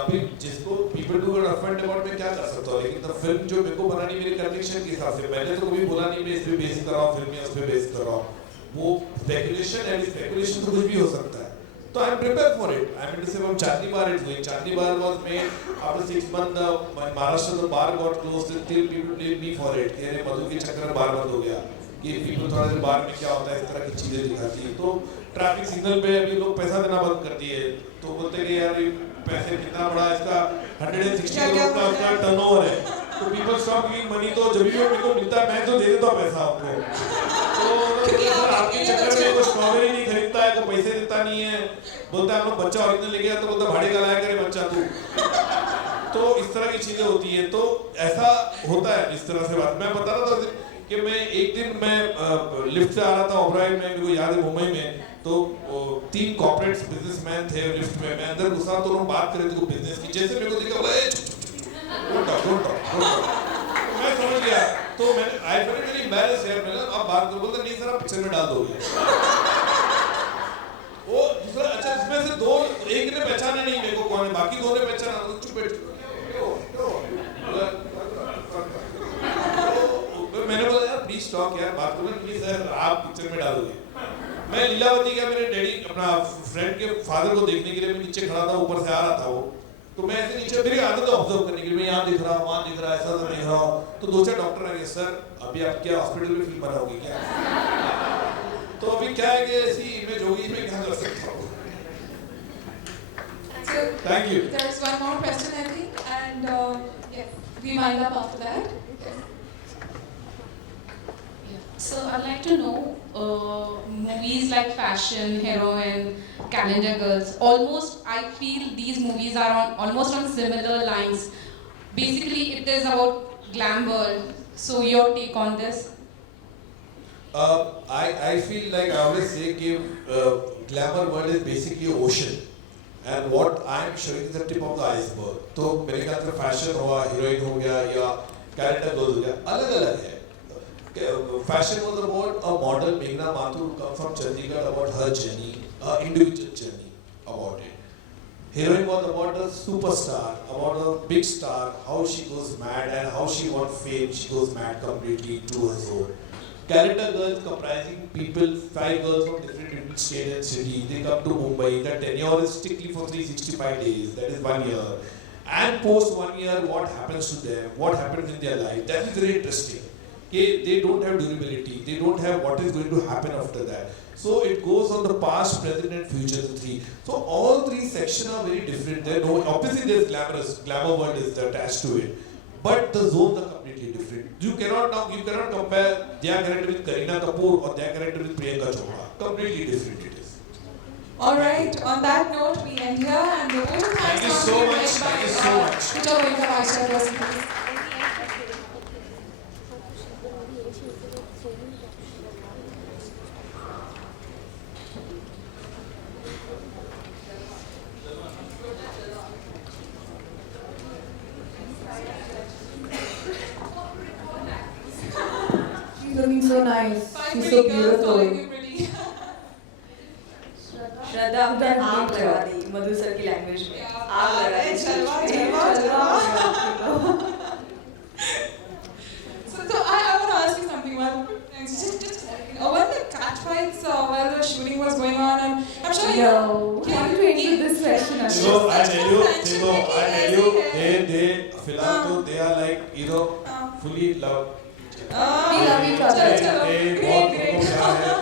अभी जिसको people do get offend about मैं क्या कर सकता हूँ लेकिन फिल्म जो मेरे को बनानी मेरे कन्विक्शन के हिसाब से मैंने तो कभी बोला नहीं मैं इस पे बेस कर रहा हूँ फिल्म में उस पे बेस कर रहा हूँ वो स्पेकुलेशन एंड स्पेकुलेशन तो कुछ भी हो सकता है तो I am prepare for it. I mean to say Chandni Bar is going Chandni Bar was made after 6 months Maharashtra the bar got closed till people blame me for it कि अरे मधु के चक्कर में बार बंद हो गया कि पीपल थोड़ा देर बाहर में क्या होता है, इस तरह की चीज़ें दिखाती है। तो ट्रैफिक सिग्नल पे अभी लोग पैसा देना बंद कर दिए, तो बोलते कि यार ये पैसे कितना बड़ा इसका 160 करोड़ का उसका टर्नओवर है, तो पीपल स्टॉप गिविंग मनी, तो जब भी मेरे को मिलता है मैं तो दे देता हूँ पैसा आपको। तो सर आपके चक्कर में कोई स्ट्रॉबेरी नहीं खरीदता है, कोई पैसे देता नहीं है, बोलता है हम लोग बच्चा ओरिजिनल लेके आया तो बोलता भाड़े का लाया करे बच्चा तू। तो इस तरह की चीजें होती है, तो ऐसा होता है इस तरह से बात। मैं बता रहा था कि मैं एक दिन मैं लिफ्ट से आ रहा था ओबराय में, मेरे को याद है मुंबई में, तो 3 कॉर्पोरेट बिजनेसमैन थे लिफ्ट में, मैं अंदर घुसा तो उन्होंने बात करे थे बिजनेस की, जैसे मेरे को देखा बोला डोंट टॉक, मैं समझ गया। तो मैंने आई फेल्ट वेरी एम्बैरेस्ड यार, मैंने अब बात करो, बोलते नहीं सर आप पिक्चर में डाल दोगे। वो दूसरा अच्छा इसमें से 2 एक ने पहचाना नहीं मेरे को कौन है, बाकी 2 ने पहचाना, तो चुप बैठ। मैंने बोला यार प्लीज स्टॉप यार, बात करो नहीं सर आप पिक्चर में डालोगे। मैं लीलावती का मेरे डैडी अपना फ्रेंड के फादर को देखने के लिए मैं नीचे खड़ा था, ऊपर से आ रहा था वो, तो मैं ऐसे नीचे मेरी आदत है ऑब्जर्व करने की, मैं यहाँ दिख रहा हूँ वहाँ दिख रहा है, ऐसा तो नहीं रहा हूँ। तो 2-4 डॉक्टर आ गए, सर अभी आप क्या हॉस्पिटल में फिल्म बनाओगे क्या? तो अभी क्या है कि ऐसी इमेज होगी, मैं क्या कर सकता हूँ। Thank you. There is one more question, I think, and yeah, we wind up after that. So I'd like to know, movies like Fashion, Heroine, Calendar Girls, almost I feel these movies are almost on similar lines. Basically, it is about glam world. So your take on this? I feel like I always say that glamour world is basically ocean, and what I am showing is the tip of the iceberg. तो मेरे ख्याल से fashion हुआ, heroine हो गया या character girl हो गया, अलग अलग है। Fashion was about a model, Meghna Mathur, who comes from Chandigarh, about her journey, individual journey about it. Heroine was about a superstar, about a big star, how she goes mad and how she wants fame, she goes mad completely to her soul. Character girls comprising people, 5 girls from different states and cities. They come to Mumbai. The tenure is strictly for 365 days. That is 1 year. And post 1 year, what happens to them? What happens in their life? That is very interesting. They don't have durability. They don't have what is going to happen after that. So it goes on the past, present, and future. The 3. So all 3 sections are very different. There, no, obviously, there's glamour world is attached to it, but the zones are completely different. You cannot compare their character with Kareena Kapoor or their character with Priyanka Chopra. Completely different it is. All right. On that note, we end here, and the total Thank you so much. Thank you so much. Peter Goenka, Vice Chairperson, please. She's looking so nice. Five She's so pretty girls calling beautiful. you pretty. श्रद्धा हमने आग लगा दी मधु sir की language में, आग लगा दी So I want to ask you something. Just when the cat fights while the shooting was going on, and I'm sure you. Yo, how did we end with this question? So I tell you, they फिलहाल तो they are like fully love. We love each other. बहुत उनको प्यार है।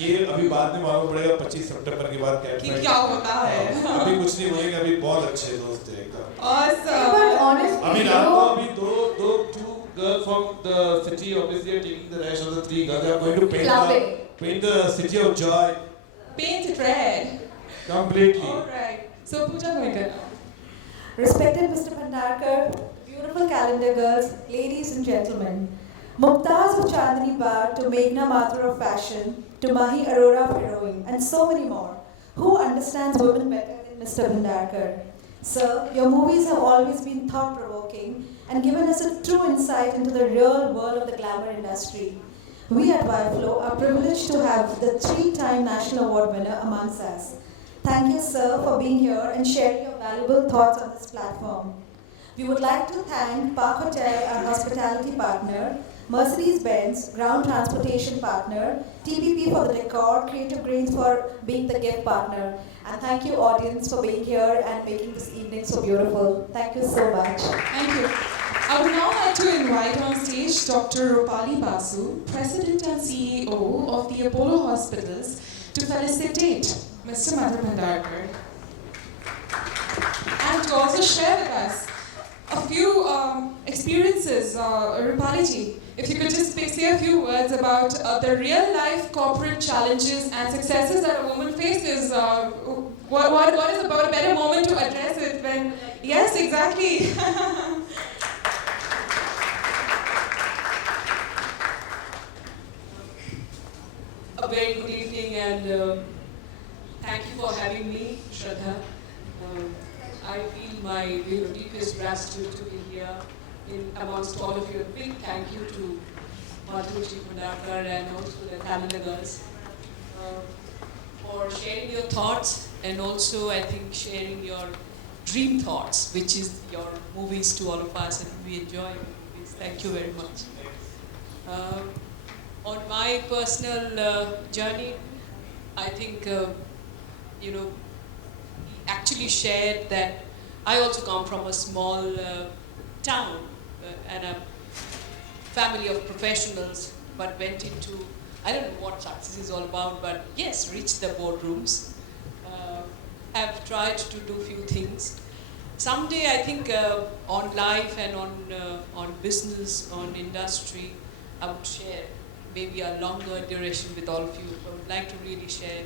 ये अभी बाद में मालूम पड़ेगा 25 सितंबर के बाद कि क्या होता है। अभी कुछ नहीं बोलेंगे, अभी बहुत अच्छे दोस्त हैं एकदम। Awesome. But honestly, अभी रात को अभी two girls from the city obviously are taking the rest of the 3 girls. They are going to paint the city of joy. Paint it red. Completely. All right. So Pooja Goenka. Respected Mr. Bhandarkar, beautiful calendar girls, ladies and gentlemen, Mumtaz of Chandni Bar to Meghna Mathur of Fashion to Mahi Arora of Heroine and so many more. Who understands women better than Mr. Bhandarkar? Sir, your movies have always been thought-provoking and given us a true insight into the real world of the glamour industry. We at YFlow are privileged to have the 3-time National Award winner amongst us. Thank you, sir, for being here and sharing your valuable thoughts on this platform. We would like to thank Park Hotel, our hospitality partner, Mercedes-Benz, ground transportation partner, TPP for the decor, Creative Greens for being the gift partner. And thank you, audience, for being here and making this evening so beautiful. Thank you so much. Thank you. I would now like to invite on stage Dr. Rupali Basu, President and CEO of the Apollo Hospitals, to felicitate Mr. Madhu Bhandarkar and to also share with us a few experiences. Rupali ji, if you could just say a few words about the real life corporate challenges and successes that a woman faces. What is about a better moment to address it when, yes, exactly. A very good evening and thank you for having me, Shraddha. I feel my deepest gratitude to be here amongst all of you. A big thank you to Madhuji Bhandarkar and also the Calendar Girls for sharing your thoughts and also I think sharing your dream thoughts, which is your movies to all of us, and we enjoy your movies. Thank you very much. On my personal journey, I think, he actually shared that I also come from a small town and a family of professionals, but went into, I don't know what success is all about, but yes, reached the boardrooms, have tried to do few things. Someday I think on life and on business, on industry, I would share maybe a longer duration with all of you. I would like to really share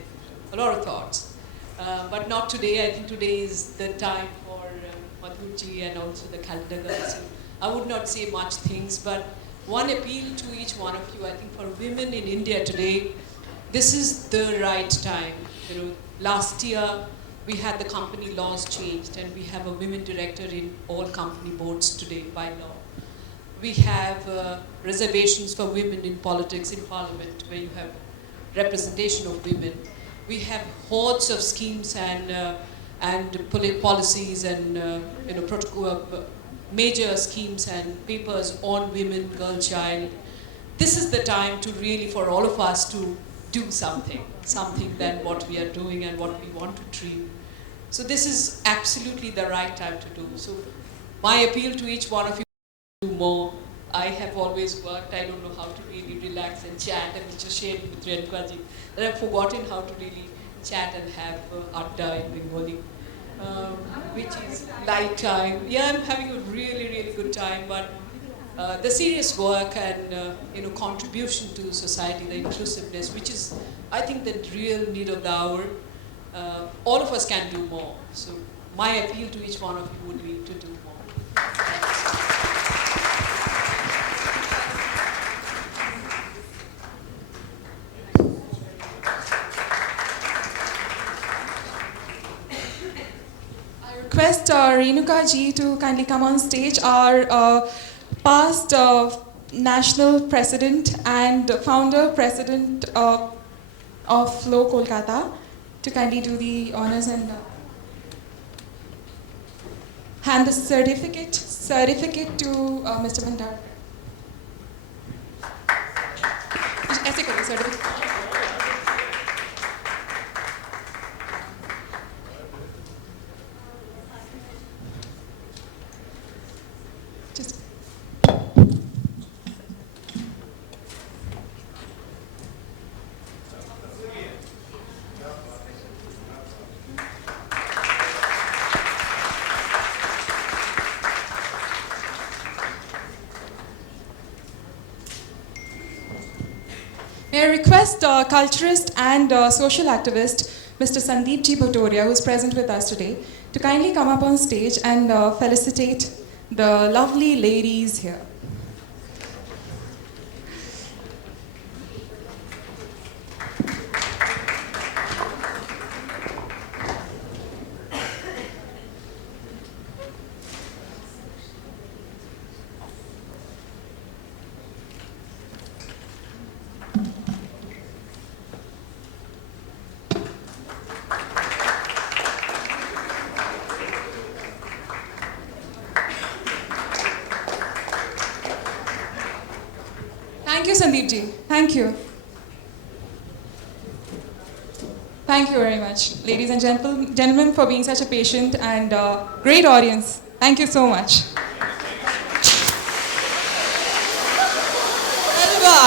a lot of thoughts. But not today. I think today is the time for Madhuji and also the Calendar Girls. So I would not say much things, but one appeal to each one of you, I think for women in India today, this is the right time. Last year we had the company laws changed and we have a women director in all company boards today by law. We have reservations for women in politics, in parliament, where you have representation of women. We have hordes of schemes and policies and major schemes and papers on women, girl, child. This is the time to really, for all of us to do something than what we are doing and what we want to dream. So this is absolutely the right time to do. So my appeal to each one of you, do more. I have always worked, I don't know how to really relax and chat, and just shared with Renuka ji that I've forgotten how to really chat and have adda in Bengali, which is light time. Yeah, I'm having a really, really good time, but the serious work and contribution to society, the inclusiveness, which is, I think, the real need of the hour. All of us can do more. So my appeal to each one of you would be to do more. Request Renuka ji to kindly come on stage. Our past national president and founder president of Flow Kolkata, to kindly do the honors and hand the certificate to Mr. Bhandar. ऐसे करो certificate. May I request culturist and social activist Mr. Sandeep G. Bhatoria, who is present with us today, to kindly come up on stage and felicitate the lovely ladies here. Thank you, Sandeep ji. Thank you. Thank you very much, ladies and gentlemen, for being such a patient and great audience. Thank you so much.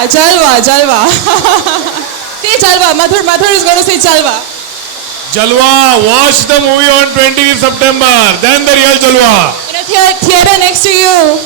Jalwa, Jalwa. Say Jalwa. Madhur is going to say Jalwa. Jalwa, watch the movie on 20th September. Then the real Jalwa. In a theater next to you.